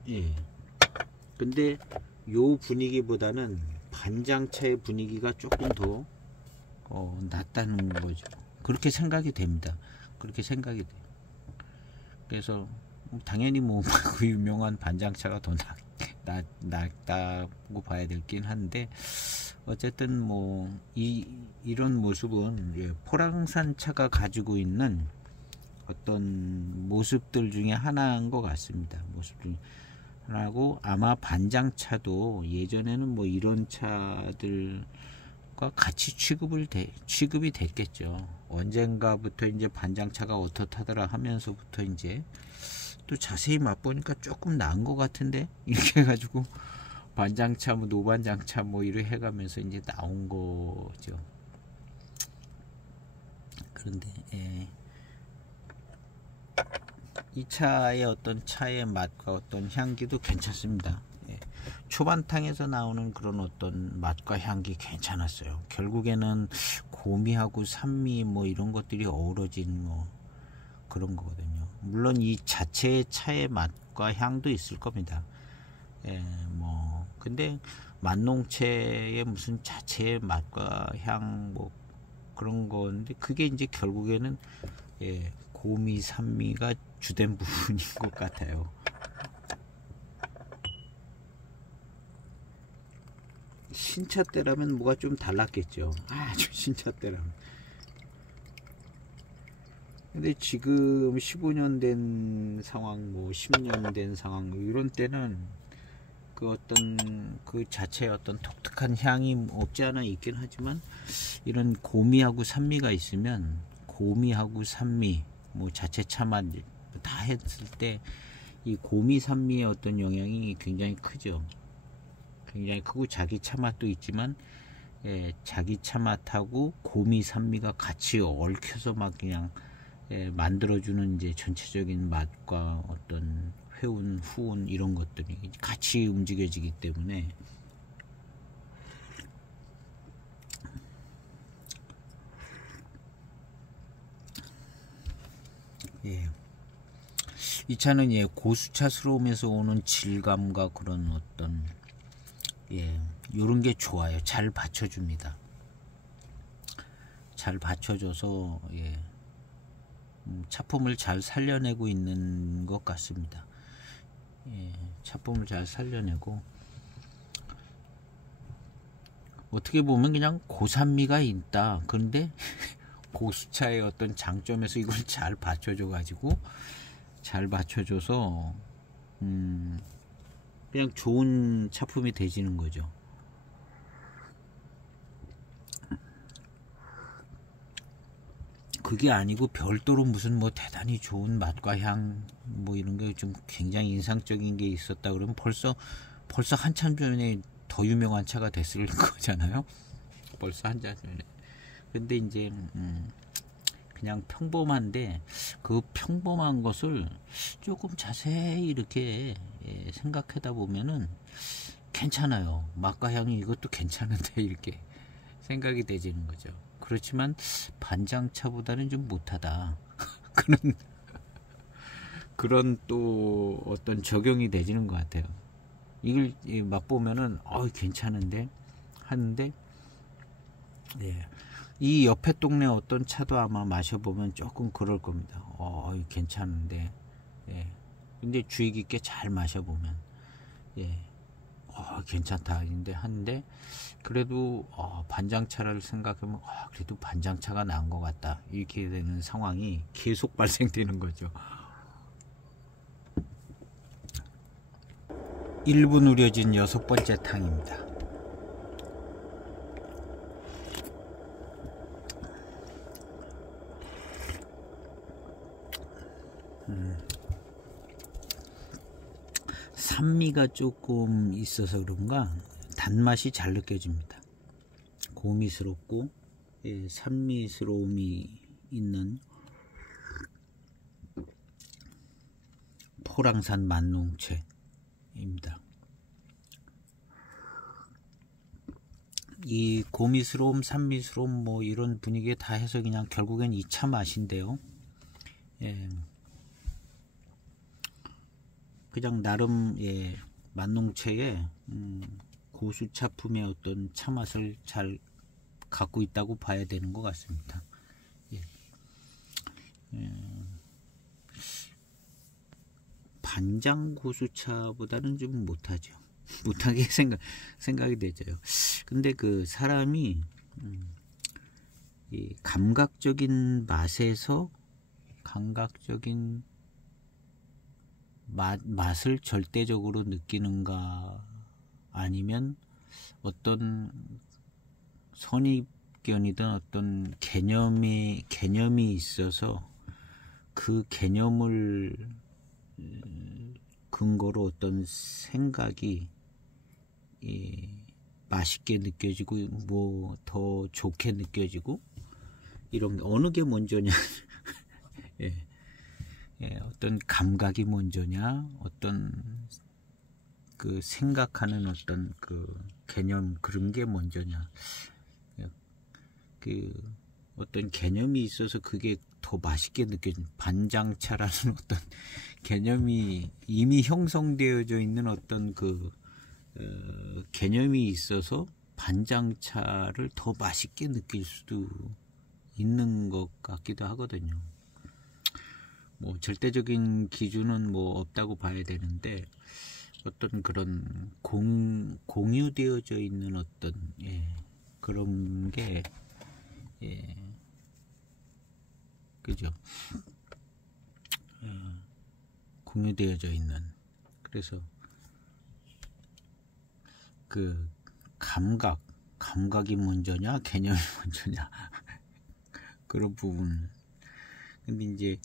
예. 근데 요 분위기보다는 반장차의 분위기가 조금 더 낫다는 거죠. 그렇게 생각이 됩니다. 그렇게 생각이 돼요. 그래서 당연히 뭐 그 유명한 반장차가 더 낫다고 봐야 될긴 한데, 어쨌든 뭐 이런 모습은 예, 포랑산 차가 가지고 있는 어떤 모습들 중에 하나인 것 같습니다. 모습 중에 하나고, 아마 반장차도 예전에는 뭐 이런 차들과 같이 취급이 됐겠죠. 언젠가부터 이제 반장차가 어떻다더라 하면서부터 이제 또 자세히 맛보니까 조금 나은 것 같은데, 이렇게 해가지고 반장차, 뭐 노반장차 뭐 이렇게 해가면서 이제 나온 거죠. 그런데 예, 이 차의 어떤 차의 맛과 어떤 향기도 괜찮습니다. 예, 초반탕에서 나오는 그런 어떤 맛과 향기 괜찮았어요. 결국에는 고미하고 산미 뭐 이런 것들이 어우러진 뭐 그런 거거든요. 물론 이 자체의 차의 맛과 향도 있을 겁니다. 예, 뭐 근데 만농채의 무슨 자체의 맛과 향 뭐 그런 건데, 그게 이제 결국에는 예, 고미 산미가 주된 부분인 것 같아요. 신차 때라면 뭐가 좀 달랐겠죠. 아주 신차 때라면. 근데 지금 15년 된 상황, 뭐 10년 된 상황, 이런 때는 그 어떤 그 자체의 어떤 독특한 향이 없지 않아 있긴 하지만, 이런 고미하고 산미가 있으면 고미하고 산미 뭐 자체 차맛 다 했을 때 이 고미 산미의 어떤 영향이 굉장히 크죠. 굉장히 크고, 자기 차맛도 있지만 예, 자기 차맛하고 고미 산미가 같이 얽혀서 막 그냥 예, 만들어주는 이제 전체적인 맛과 어떤 회운, 후운 이런 것들이 같이 움직여지기 때문에 예, 이 차는 예, 고수차스러움에서 오는 질감과 그런 어떤 예, 요런 게 좋아요. 잘 받쳐줍니다. 잘 받쳐줘서 예, 차품을 잘 살려내고 있는 것 같습니다. 예, 차품을 잘 살려내고, 어떻게 보면 그냥 고산미가 있다. 그런데 고수차의 어떤 장점에서 이걸 잘 받쳐줘 가지고, 잘 받쳐줘서 그냥 좋은 차품이 되지는 거죠. 그게 아니고 별도로 무슨 뭐 대단히 좋은 맛과 향 뭐 이런 게 좀 굉장히 인상적인 게 있었다 그러면 벌써 한참 전에 더 유명한 차가 됐을 거잖아요. 벌써 한참 전에. 근데 이제 그냥 평범한데, 그 평범한 것을 조금 자세히 이렇게 생각하다 보면은 괜찮아요. 맛과 향이 이것도 괜찮은데 이렇게 생각이 되지는 거죠. 그렇지만 반장차보다는 좀 못하다. 그런 또 어떤 적용이 되지는 것 같아요. 이걸 맛보면은 괜찮은데 하는데, 예, 이 옆에 동네 어떤 차도 아마 마셔보면 조금 그럴 겁니다. 괜찮은데, 예, 근데 주의 깊게 잘 마셔보면, 예, 괜찮다. 근데 하는데, 그래도 반장차를 생각하면 그래도 반장차가 나은 것 같다. 이렇게 되는 상황이 계속 발생되는 거죠. 1분 우려진 6번째 탕입니다. 산미가 조금 있어서 그런가 단맛이 잘 느껴집니다. 고미스럽고, 예, 산미스러움이 있는 포랑산 만농채입니다. 이 고미스러움, 산미스러움 뭐 이런 분위기에 다 해서 그냥 결국엔 2차 맛인데요. 예, 그냥 나름, 예, 만농채의 고수차품의 어떤 차맛을 잘 갖고 있다고 봐야 되는 것 같습니다. 예. 반장 고수차보다는 좀 못하죠. 못하게 생각이 되죠. 근데 그 사람이 이 감각적인 맛에서 감각적인 맛을 절대적으로 느끼는가, 아니면 어떤 선입견이든 어떤 개념이 있어서 그 개념을 근거로 어떤 생각이 맛있게 느껴지고 뭐 더 좋게 느껴지고, 이런 어느 게 먼저냐 예. 예, 어떤 감각이 먼저냐, 어떤 그 생각하는 어떤 그 개념, 그런 게 먼저냐, 그 어떤 개념이 있어서 그게 더 맛있게 느껴진 반장차라는 어떤 개념이 이미 형성되어져 있는 어떤 그 개념이 있어서 반장차를 더 맛있게 느낄 수도 있는 것 같기도 하거든요. 뭐 절대적인 기준은 뭐 없다고 봐야 되는데, 어떤 그런 공유되어져 있는 어떤, 예, 그런 게, 예, 그죠? 공유되어져 있는, 그래서 그 감각이 먼저냐 개념이 먼저냐 그런 부분. 근데 이제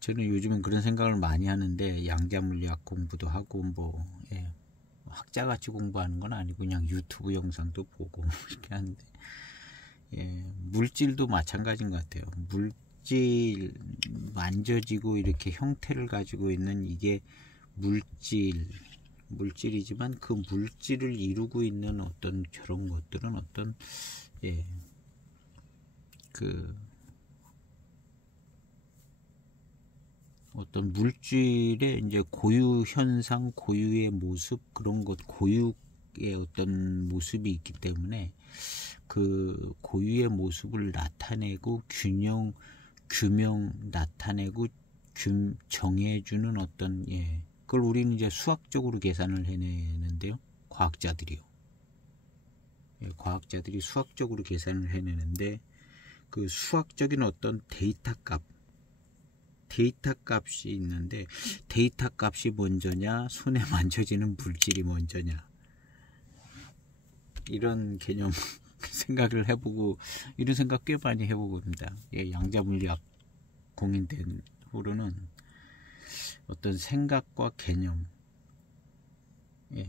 저는 요즘은 그런 생각을 많이 하는데, 양자물리학 공부도 하고 뭐, 예, 학자같이 공부하는 건 아니고 그냥 유튜브 영상도 보고 이렇게 하는데, 예, 물질도 마찬가지인 것 같아요. 물질 만져지고 이렇게 형태를 가지고 있는 이게 물질이지만 그 물질을 이루고 있는 어떤 저런 것들은 어떤, 예, 그 어떤 물질의 이제 고유 현상, 고유의 모습, 그런 것, 고유의 어떤 모습이 있기 때문에 그 고유의 모습을 나타내고 규명 나타내고 정해주는 어떤, 예, 그걸 우리는 이제 수학적으로 계산을 해내는데요. 과학자들이요. 예, 과학자들이 수학적으로 계산을 해내는데, 그 수학적인 어떤 데이터 값이 있는데, 데이터 값이 먼저냐, 손에 만져지는 물질이 먼저냐, 이런 개념 생각을 해보고, 이런 생각 꽤 많이 해보고 있습니다. 예, 양자물리학 공인된 후로는 어떤 생각과 개념, 예,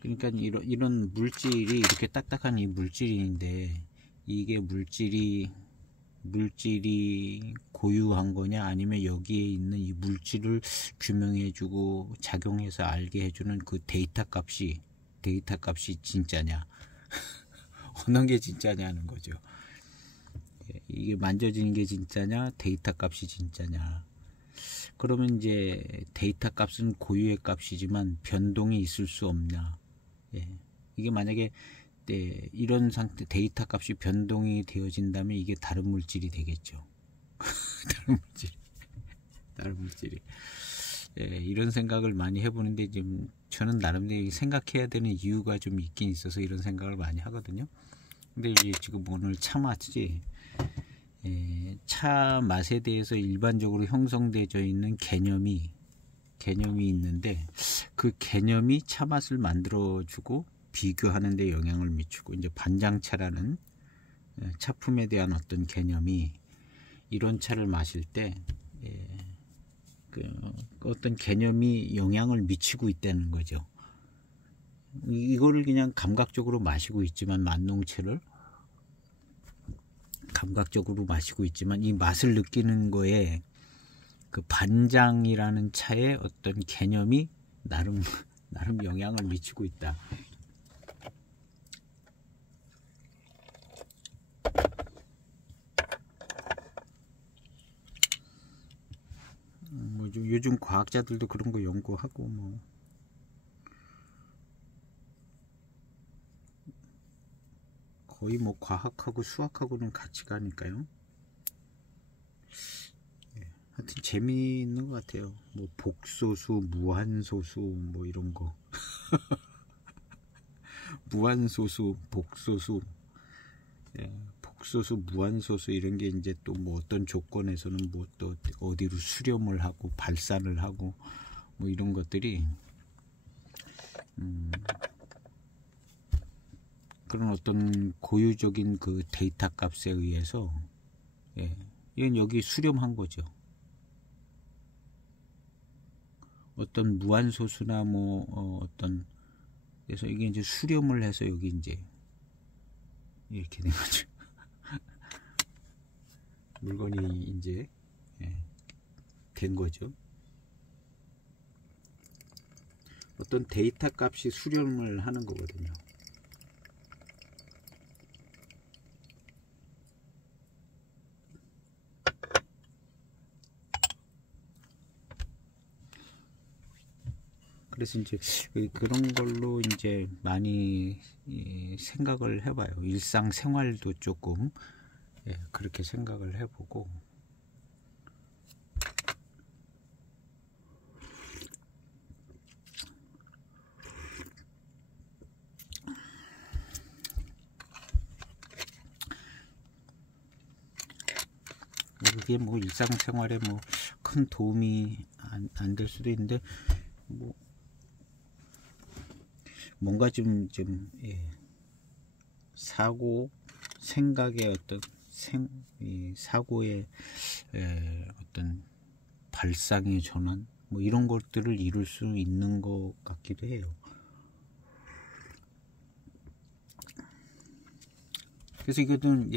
그러니까 이런 물질이 이렇게 딱딱한 이 물질인데, 이게 물질이 고유한 거냐, 아니면 여기에 있는 이 물질을 규명해주고 작용해서 알게 해주는 그 데이터 값이 진짜냐 어느 게 진짜냐는 거죠. 이게 만져지는 게 진짜냐, 데이터 값이 진짜냐, 그러면 이제 데이터 값은 고유의 값이지만 변동이 있을 수 없냐. 예. 이게 만약에 이런 상태 데이터 값이 변동이 되어진다면 이게 다른 물질이 되겠죠. 다른 물질이. 예, 이런 생각을 많이 해보는데 지금 저는 나름대로 생각해야 되는 이유가 좀 있긴 있어서 이런 생각을 많이 하거든요. 근데 이제 지금 오늘 차 맛이 차 맛에 대해서 일반적으로 형성되어 있는 개념이 있는데 그 개념이 차 맛을 만들어주고 비교하는 데 영향을 미치고 이제 반장차라는 차품에 대한 어떤 개념이 이런 차를 마실 때 어떤 개념이 영향을 미치고 있다는 거죠. 이거를 그냥 감각적으로 마시고 있지만 만농차를 감각적으로 마시고 있지만 이 맛을 느끼는 거에 그 반장이라는 차의 어떤 개념이 나름 영향을 미치고 있다. 뭐 요즘 과학자들도 그런 거 연구하고 뭐 거의 뭐 과학하고 수학하고는 같이 가니까요. 하여튼 재미있는 것 같아요. 뭐 복소수, 무한소수 뭐 이런 거. 무한소수, 복소수, 복소수, 무한소수 이런 게 이제 또 뭐 어떤 조건에서는 뭐 또 어디로 수렴을 하고 발산을 하고 뭐 이런 것들이 그런 어떤 고유적인 그 데이터 값에 의해서 이건 여기 수렴한 거죠. 어떤 무한소수나 뭐 어떤 그래서 이게 이제 수렴을 해서 여기 이제 이렇게 된 거죠. 물건이 이제 된 거죠. 어떤 데이터 값이 수렴을 하는 거거든요. 그래서 이제 그런 걸로 이제 많이 생각을 해봐요. 일상생활도 조금 그렇게 생각을 해보고 그게 뭐 일상생활에 뭐 큰 도움이 안 될 수도 있는데 뭐 뭔가 좀 사고 생각의 어떤 사고의 어떤 발상의 전환 뭐 이런 것들을 이룰 수 있는 것 같기도 해요. 그래서 이거는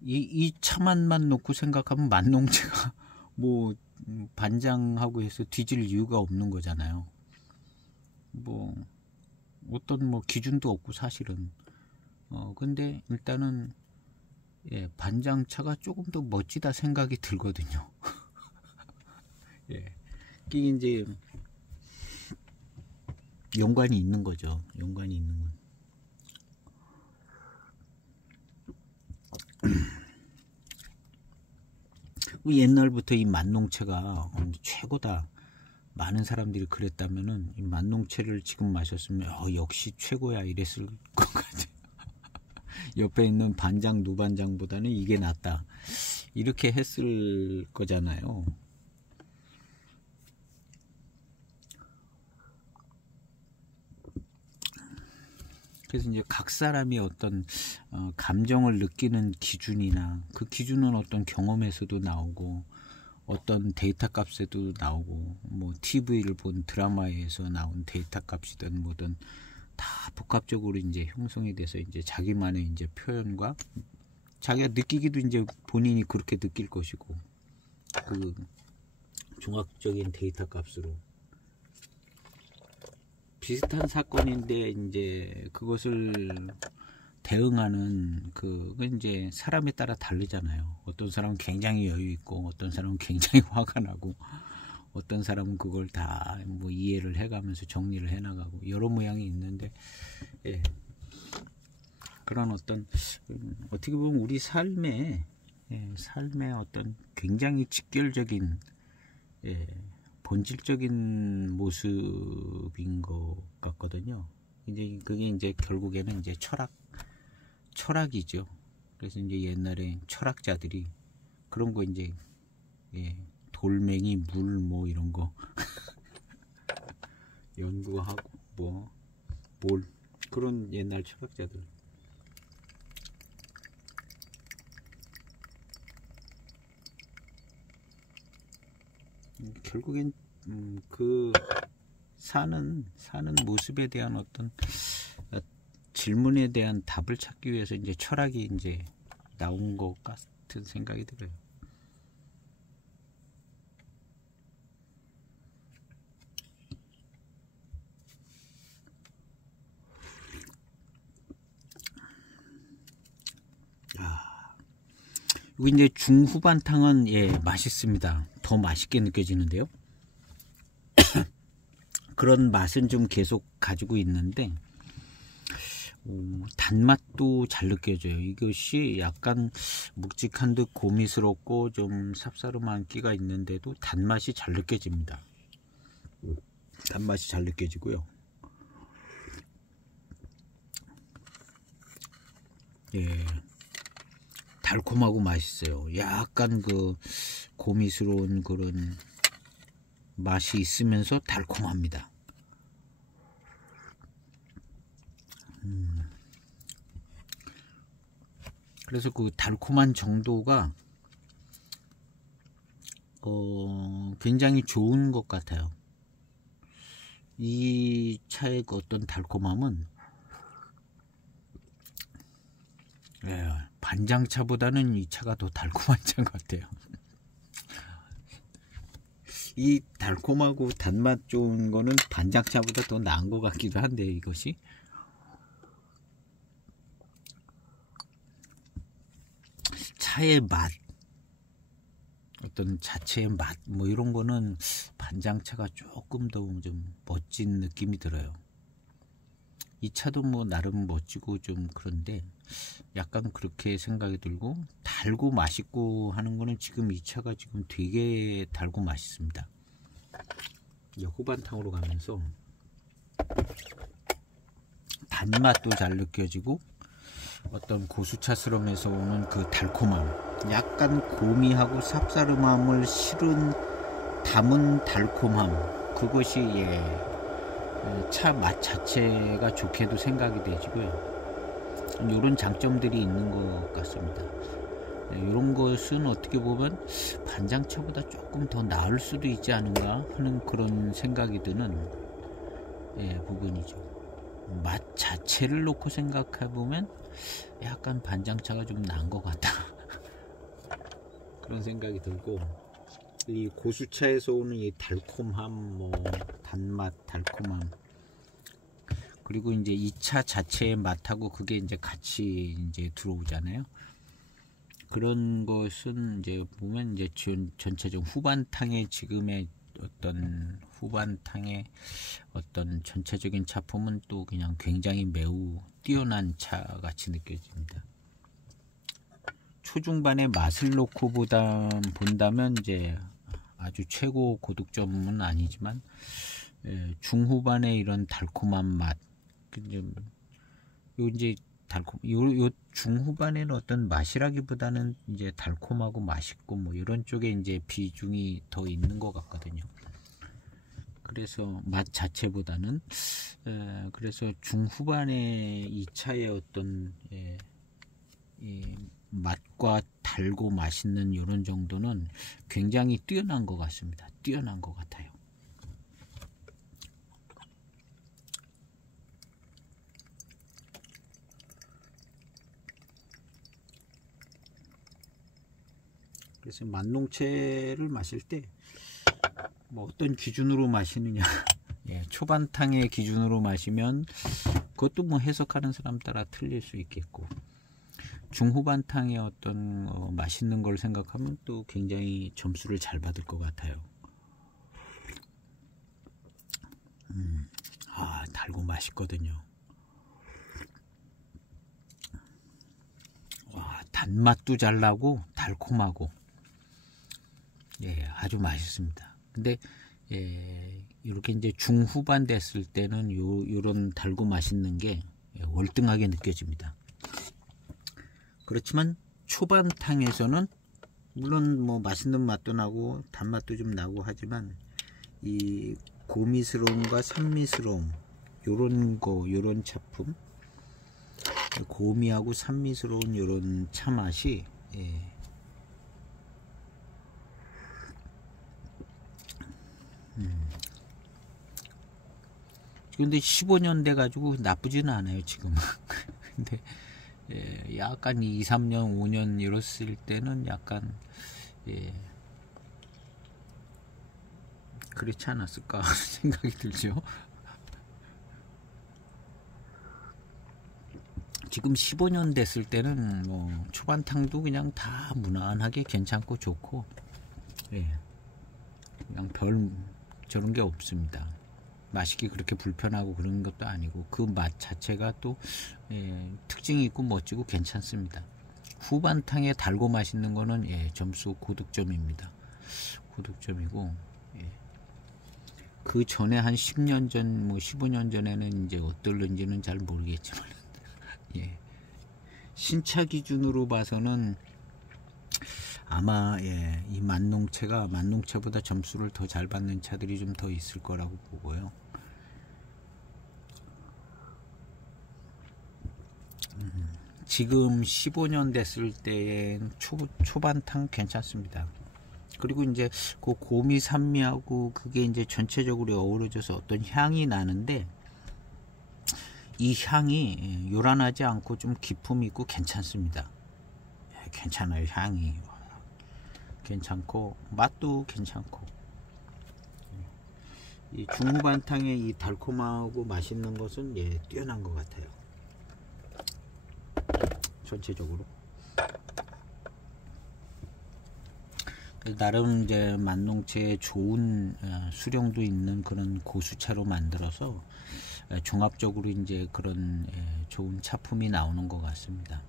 이 차만만 놓고 생각하면 만농차가 뭐 반장하고 해서 뒤질 이유가 없는 거잖아요. 뭐 어떤 뭐 기준도 없고 사실은 근데 일단은 반장차가 조금 더 멋지다 생각이 들거든요. 이게 이제 연관이 있는 거죠. 연관이 있는 건. 옛날부터 이 만농차가 최고다. 많은 사람들이 그랬다면은 이 만농차를 지금 마셨으면 역시 최고야 이랬을 것 같아요. 옆에 있는 반장 누반장보다는 이게 낫다 이렇게 했을 거잖아요. 그래서 이제 각 사람이 어떤 감정을 느끼는 기준이나 그 기준은 어떤 경험에서도 나오고 어떤 데이터 값에도 나오고 뭐 TV를 본 드라마에서 나온 데이터 값이든 뭐든 다 복합적으로 이제 형성이 돼서 이제 자기만의 이제 표현과 자기가 느끼기도 이제 본인이 그렇게 느낄 것이고 그 종합적인 데이터 값으로 비슷한 사건인데 이제 그것을 대응하는 그건 이제 사람에 따라 다르잖아요. 어떤 사람은 굉장히 여유 있고, 어떤 사람은 굉장히 화가 나고, 어떤 사람은 그걸 다 뭐 이해를 해가면서 정리를 해나가고 여러 모양이 있는데, 예. 그런 어떤 어떻게 보면 우리 삶의 어떤 굉장히 직결적인 본질적인 모습인 것 같거든요. 이제 그게 이제 결국에는 이제 철학이죠. 그래서 이제 옛날에 철학자들이 그런 거 이제 돌멩이 물 뭐 이런 거 연구하고 뭐 뭘 그런 옛날 철학자들. 결국엔 그 사는 모습에 대한 어떤 질문에 대한 답을 찾기 위해서 이제 철학이 이제 나온 것 같은 생각이 들어요. 그리고 이제 중후반탕은 맛있습니다. 더 맛있게 느껴지는데요. 그런 맛은 좀 계속 가지고 있는데 단맛도 잘 느껴져요. 이것이 약간 묵직한 듯 고미스럽고 좀 쌉싸름한 끼가 있는데도 단맛이 잘 느껴집니다. 단맛이 잘 느껴지고요. 달콤하고 맛있어요. 약간 그 고미스러운 그런 맛이 있으면서 달콤합니다. 그래서 그 달콤한 정도가 굉장히 좋은 것 같아요. 이 차의 그 어떤 달콤함은 반장차보다는 이 차가 더 달콤한 차 같아요. 이 달콤하고 단맛 좋은 거는 반장차보다 더 나은 것 같기도 한데, 이것이 차의 맛, 어떤 자체의 맛 뭐 이런 거는 반장차가 조금 더 좀 멋진 느낌이 들어요. 이 차도 뭐 나름 멋지고 좀 그런데 약간 그렇게 생각이 들고, 달고 맛있고 하는 거는 지금 이 차가 지금 되게 달고 맛있습니다. 이제 후반탕으로 가면서 단맛도 잘 느껴지고 어떤 고수차스러움에서 오는 그 달콤함, 약간 고미하고 쌉싸름함을 실은 담은 달콤함, 그것이 차 맛 자체가 좋게도 생각이 되지고요. 이런 장점들이 있는 것 같습니다. 이런 것은 어떻게 보면 반장차보다 조금 더 나을 수도 있지 않은가 하는 그런 생각이 드는 부분이죠. 맛 자체를 놓고 생각해 보면 약간 반장차가 좀 나은 것 같다. 그런 생각이 들고, 이 고수차에서 오는 이 달콤함, 뭐 단맛, 달콤함, 그리고 이제 이 차 자체의 맛하고 그게 이제 같이 이제 들어오잖아요. 그런 것은 이제 보면 이제 전체적 후반탕의 지금의 어떤 후반탕의 어떤 전체적인 차품은 또 그냥 굉장히 매우 뛰어난 차 같이 느껴집니다. 초중반의 맛을 놓고 본다면 이제 아주 최고 고득점은 아니지만 중후반의 이런 달콤한 맛, 이제 요 중후반에는 어떤 맛이라기보다는 이제 달콤하고 맛있고 뭐 이런 쪽에 이제 비중이 더 있는 것 같거든요. 그래서 맛 자체보다는 그래서 중후반에 이 차의 어떤 맛과 달고 맛있는 이런 정도는 굉장히 뛰어난 것 같습니다. 뛰어난 것 같아요. 그래서 만농채를 마실 때 뭐 어떤 기준으로 마시느냐, 초반탕의 기준으로 마시면 그 그것도 뭐 해석하는 사람 따라 틀릴 수 있겠고, 중후반탕의 어떤 맛있는 걸 생각하면 또 굉장히 점수를 잘 받을 것 같아요. 달고 맛있거든요. 와, 단맛도 잘 나고 달콤하고, 예, 아주 맛있습니다. 근데 이렇게 이제 중후반 됐을 때는 요런 달고 맛있는 게 월등하게 느껴집니다. 그렇지만 초반탕에서는 물론 뭐 맛있는 맛도 나고 단맛도 좀 나고 하지만 이 고미스러움과 산미스러움, 요런 차품, 고미하고 산미스러운 요런 차 맛이, 근데 15년 돼 가지고 나쁘지는 않아요 지금. 근데 약간 2, 3년, 5년 이랬을 때는 약간 그렇지 않았을까 생각이 들죠. 지금 15년 됐을 때는 뭐 초반탕도 그냥 다 무난하게 괜찮고 좋고, 그냥 별 저런 게 없습니다. 맛있기 그렇게 불편하고 그런 것도 아니고 그 맛 자체가 또 특징이 있고 멋지고 괜찮습니다. 후반탕에 달고 맛있는 거는 점수 고득점입니다. 고득점이고, 그 전에 한 10년 전, 뭐 15년 전에는 이제 어떨는지는 잘 모르겠지만, 신차 기준으로 봐서는 아마 이 만농채보다 점수를 더 잘 받는 차들이 좀 더 있을 거라고 보고요. 지금 15년 됐을 때엔 초반탕 괜찮습니다. 그리고 이제 그 고미 산미하고 그게 이제 전체적으로 어우러져서 어떤 향이 나는데, 이 향이 요란하지 않고 좀 기품이 있고 괜찮습니다. 괜찮아요. 향이 괜찮고 맛도 괜찮고, 이 중후반탕의 이 달콤하고 맛있는 것은 뛰어난 것 같아요. 전체적으로 나름 이제 만농채에 좋은 수령도 있는 그런 고수차로 만들어서 종합적으로 이제 그런 좋은 차품이 나오는 것 같습니다.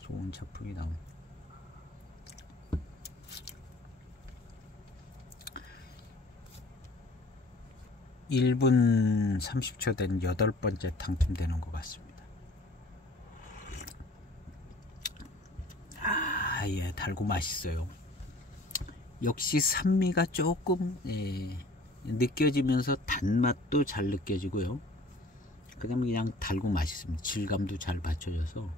좋은 차품이 나오는. 1분 30초 된 8번째 탕쯤 되는 것 같습니다. 달고 맛있어요. 역시 산미가 조금 느껴지면서 단맛도 잘 느껴지고요. 그 다음에 그냥 달고 맛있습니다. 질감도 잘 받쳐져서.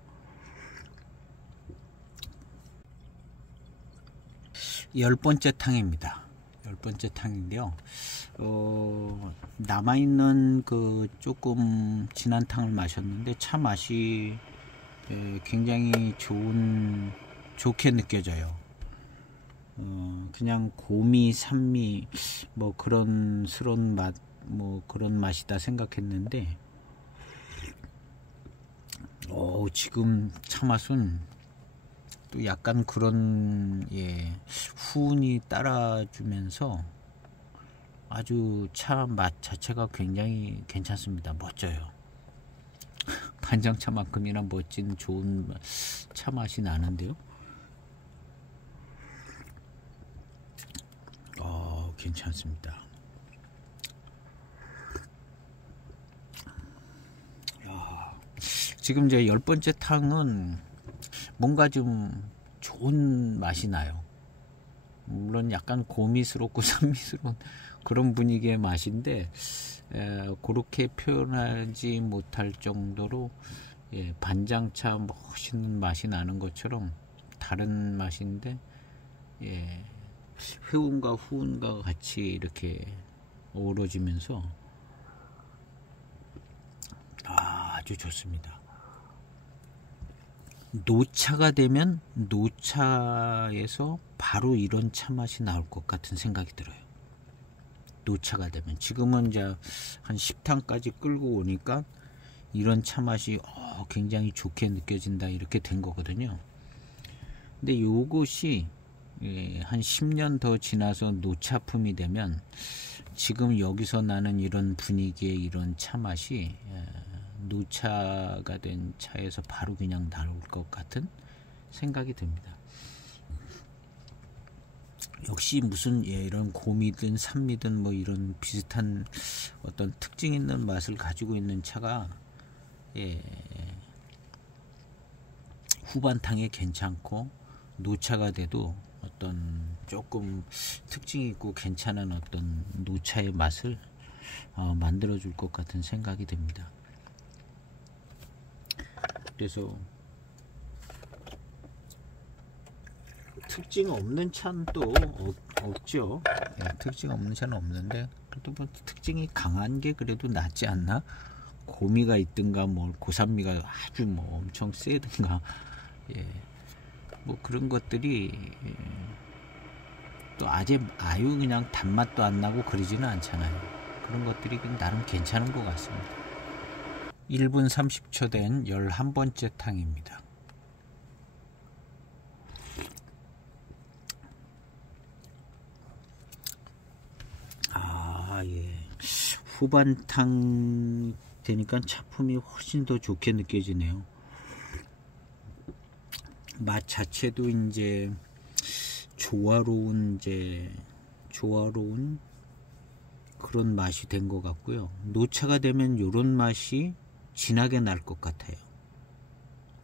10번째 탕입니다. 10번째 탕인데요. 남아있는 그 조금 진한 탕을 마셨는데 차 맛이 굉장히 좋게 느껴져요. 그냥 고미, 산미, 뭐 그런 스러운 맛, 뭐 그런 맛이다 생각했는데, 지금 차 맛은 또 약간 그런 후운이 따라주면서 아주 차 맛 자체가 굉장히 괜찮습니다. 멋져요. 반장차만큼이나 멋진 좋은 차 맛이 나는데요. 괜찮습니다. 지금 이제 10번째 탕은 뭔가 좀 좋은 맛이 나요. 물론 약간 고미스럽고 산미스러운 그런 분위기의 맛인데, 그렇게 표현하지 못할 정도로 반장차 멋있는 맛이 나는 것처럼 다른 맛인데, 회운과 후운과 같이 이렇게 어우러지면서 아주 좋습니다. 노차가 되면 노차에서 바로 이런 차 맛이 나올 것 같은 생각이 들어요. 노차가 되면. 지금은 이제 한 10탄까지 끌고 오니까 이런 차 맛이 굉장히 좋게 느껴진다 이렇게 된 거거든요. 근데 요것이 한 10년 더 지나서 노차품이 되면 지금 여기서 나는 이런 분위기의 이런 차 맛이 노차가 된 차에서 바로 그냥 나올 것 같은 생각이 듭니다. 역시 무슨 이런 곰이든 산미든 뭐 이런 비슷한 어떤 특징 있는 맛을 가지고 있는 차가 후반탕에 괜찮고 노차가 돼도 어떤 조금 특징이 있고 괜찮은 어떤 노차의 맛을 만들어 줄 것 같은 생각이 듭니다. 그래서 특징 없는 차는 또 없죠. 특징 없는 차는 없는데 그래도 뭐 특징이 강한 게 그래도 낫지 않나? 고미가 있든가 뭐 고산미가 아주 뭐 엄청 세든가 뭐 그런 것들이 또 아주 그냥 단맛도 안 나고 그러지는 않잖아요. 그런 것들이 나름 괜찮은 것 같습니다. 1분 30초 된 11번째 탕입니다. 후반탕 되니까 차품이 훨씬 더 좋게 느껴지네요. 맛 자체도 이제 조화로운 그런 맛이 된 것 같고요. 노차가 되면 이런 맛이 진하게 날 것 같아요.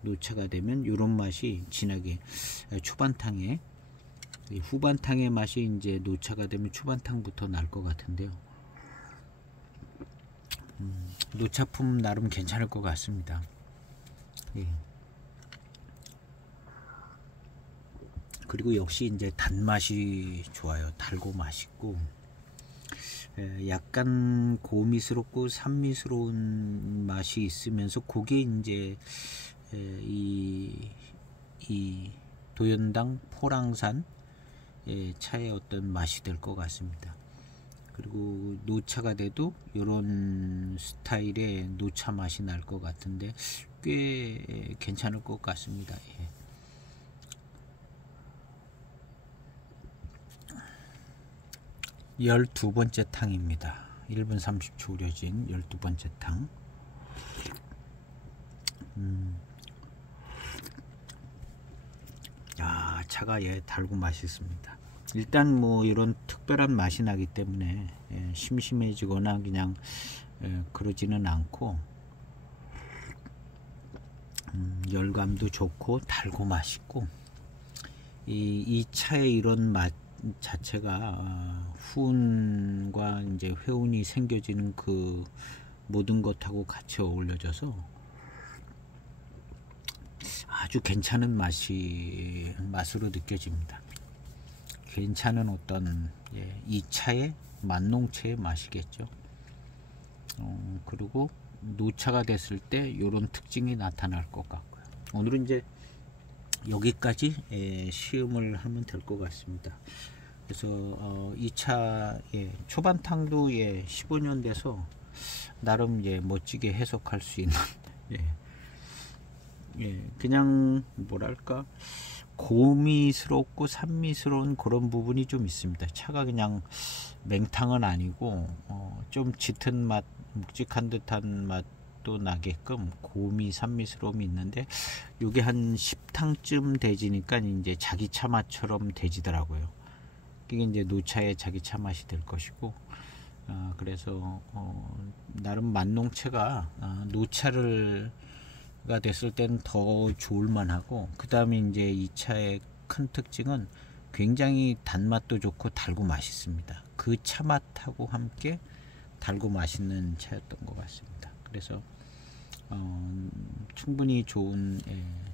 노차가 되면 이런 맛이 진하게 초반탕에 후반탕의 맛이 이제 노차가 되면 초반탕부터 날 것 같은데요. 노차품 나름 괜찮을 것 같습니다. 그리고 역시 이제 단맛이 좋아요. 달고 맛있고 약간 고미스럽고 산미스러운 맛이 있으면서 그게 이제 이 도연당 포랑산 차의 어떤 맛이 될 것 같습니다. 그리고 노차가 돼도 이런 스타일의 노차 맛이 날 것 같은데 꽤 괜찮을 것 같습니다. 12번째 탕입니다. 1분 30초 우려진 12번째 탕. 차가 달고 맛있습니다. 일단 뭐 이런 특별한 맛이 나기 때문에 심심해지거나 그냥 그러지는 않고 열감도 좋고 달고 맛있고 이 차의 이런 맛 자체가 후운과 이제 회운이 생겨지는 그 모든 것하고 같이 어울려져서 아주 괜찮은 맛으로 느껴집니다. 괜찮은 어떤 이 차의 만농채의 맛이겠죠. 그리고 노차가 됐을 때 이런 특징이 나타날 것 같고요. 오늘은 이제 여기까지 시음을 하면 될 것 같습니다. 그래서 이 차 초반탕도 15년 돼서 나름 멋지게 해석할 수 있는 그냥 뭐랄까 고미스럽고 산미스러운 그런 부분이 좀 있습니다. 차가 그냥 맹탕은 아니고 좀 짙은 맛, 묵직한 듯한 맛도 나게끔 고미, 산미스러움이 있는데 이게 한 10탕쯤 되지니까 이제 자기 차 맛처럼 되지더라고요. 이게 이제 노차의 자기 차 맛이 될 것이고 그래서 나름 만농채가 노차가 됐을 땐 더 좋을만하고 그 다음에 이제 이 차의 큰 특징은 굉장히 단맛도 좋고 달고 맛있습니다. 그 차 맛하고 함께 달고 맛있는 차였던 것 같습니다. 그래서 충분히 좋은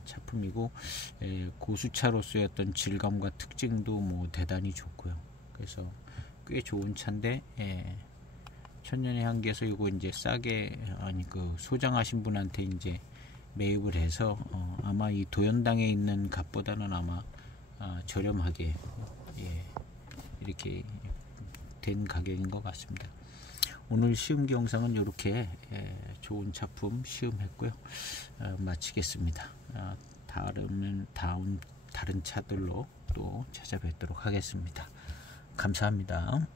차품이고 고수차로서의 어떤 질감과 특징도 뭐 대단히 좋고요. 그래서 꽤 좋은 차인데 천년의 향기에서 이거 이제 싸게 소장하신 분한테 이제 매입을 해서 아마 이 도연당에 있는 값보다는 아마 저렴하게 이렇게 된 가격인 것 같습니다. 오늘 시음기 영상은 이렇게 좋은 작품 시음했고요. 마치겠습니다. 다른 차들로 또 찾아뵙도록 하겠습니다. 감사합니다.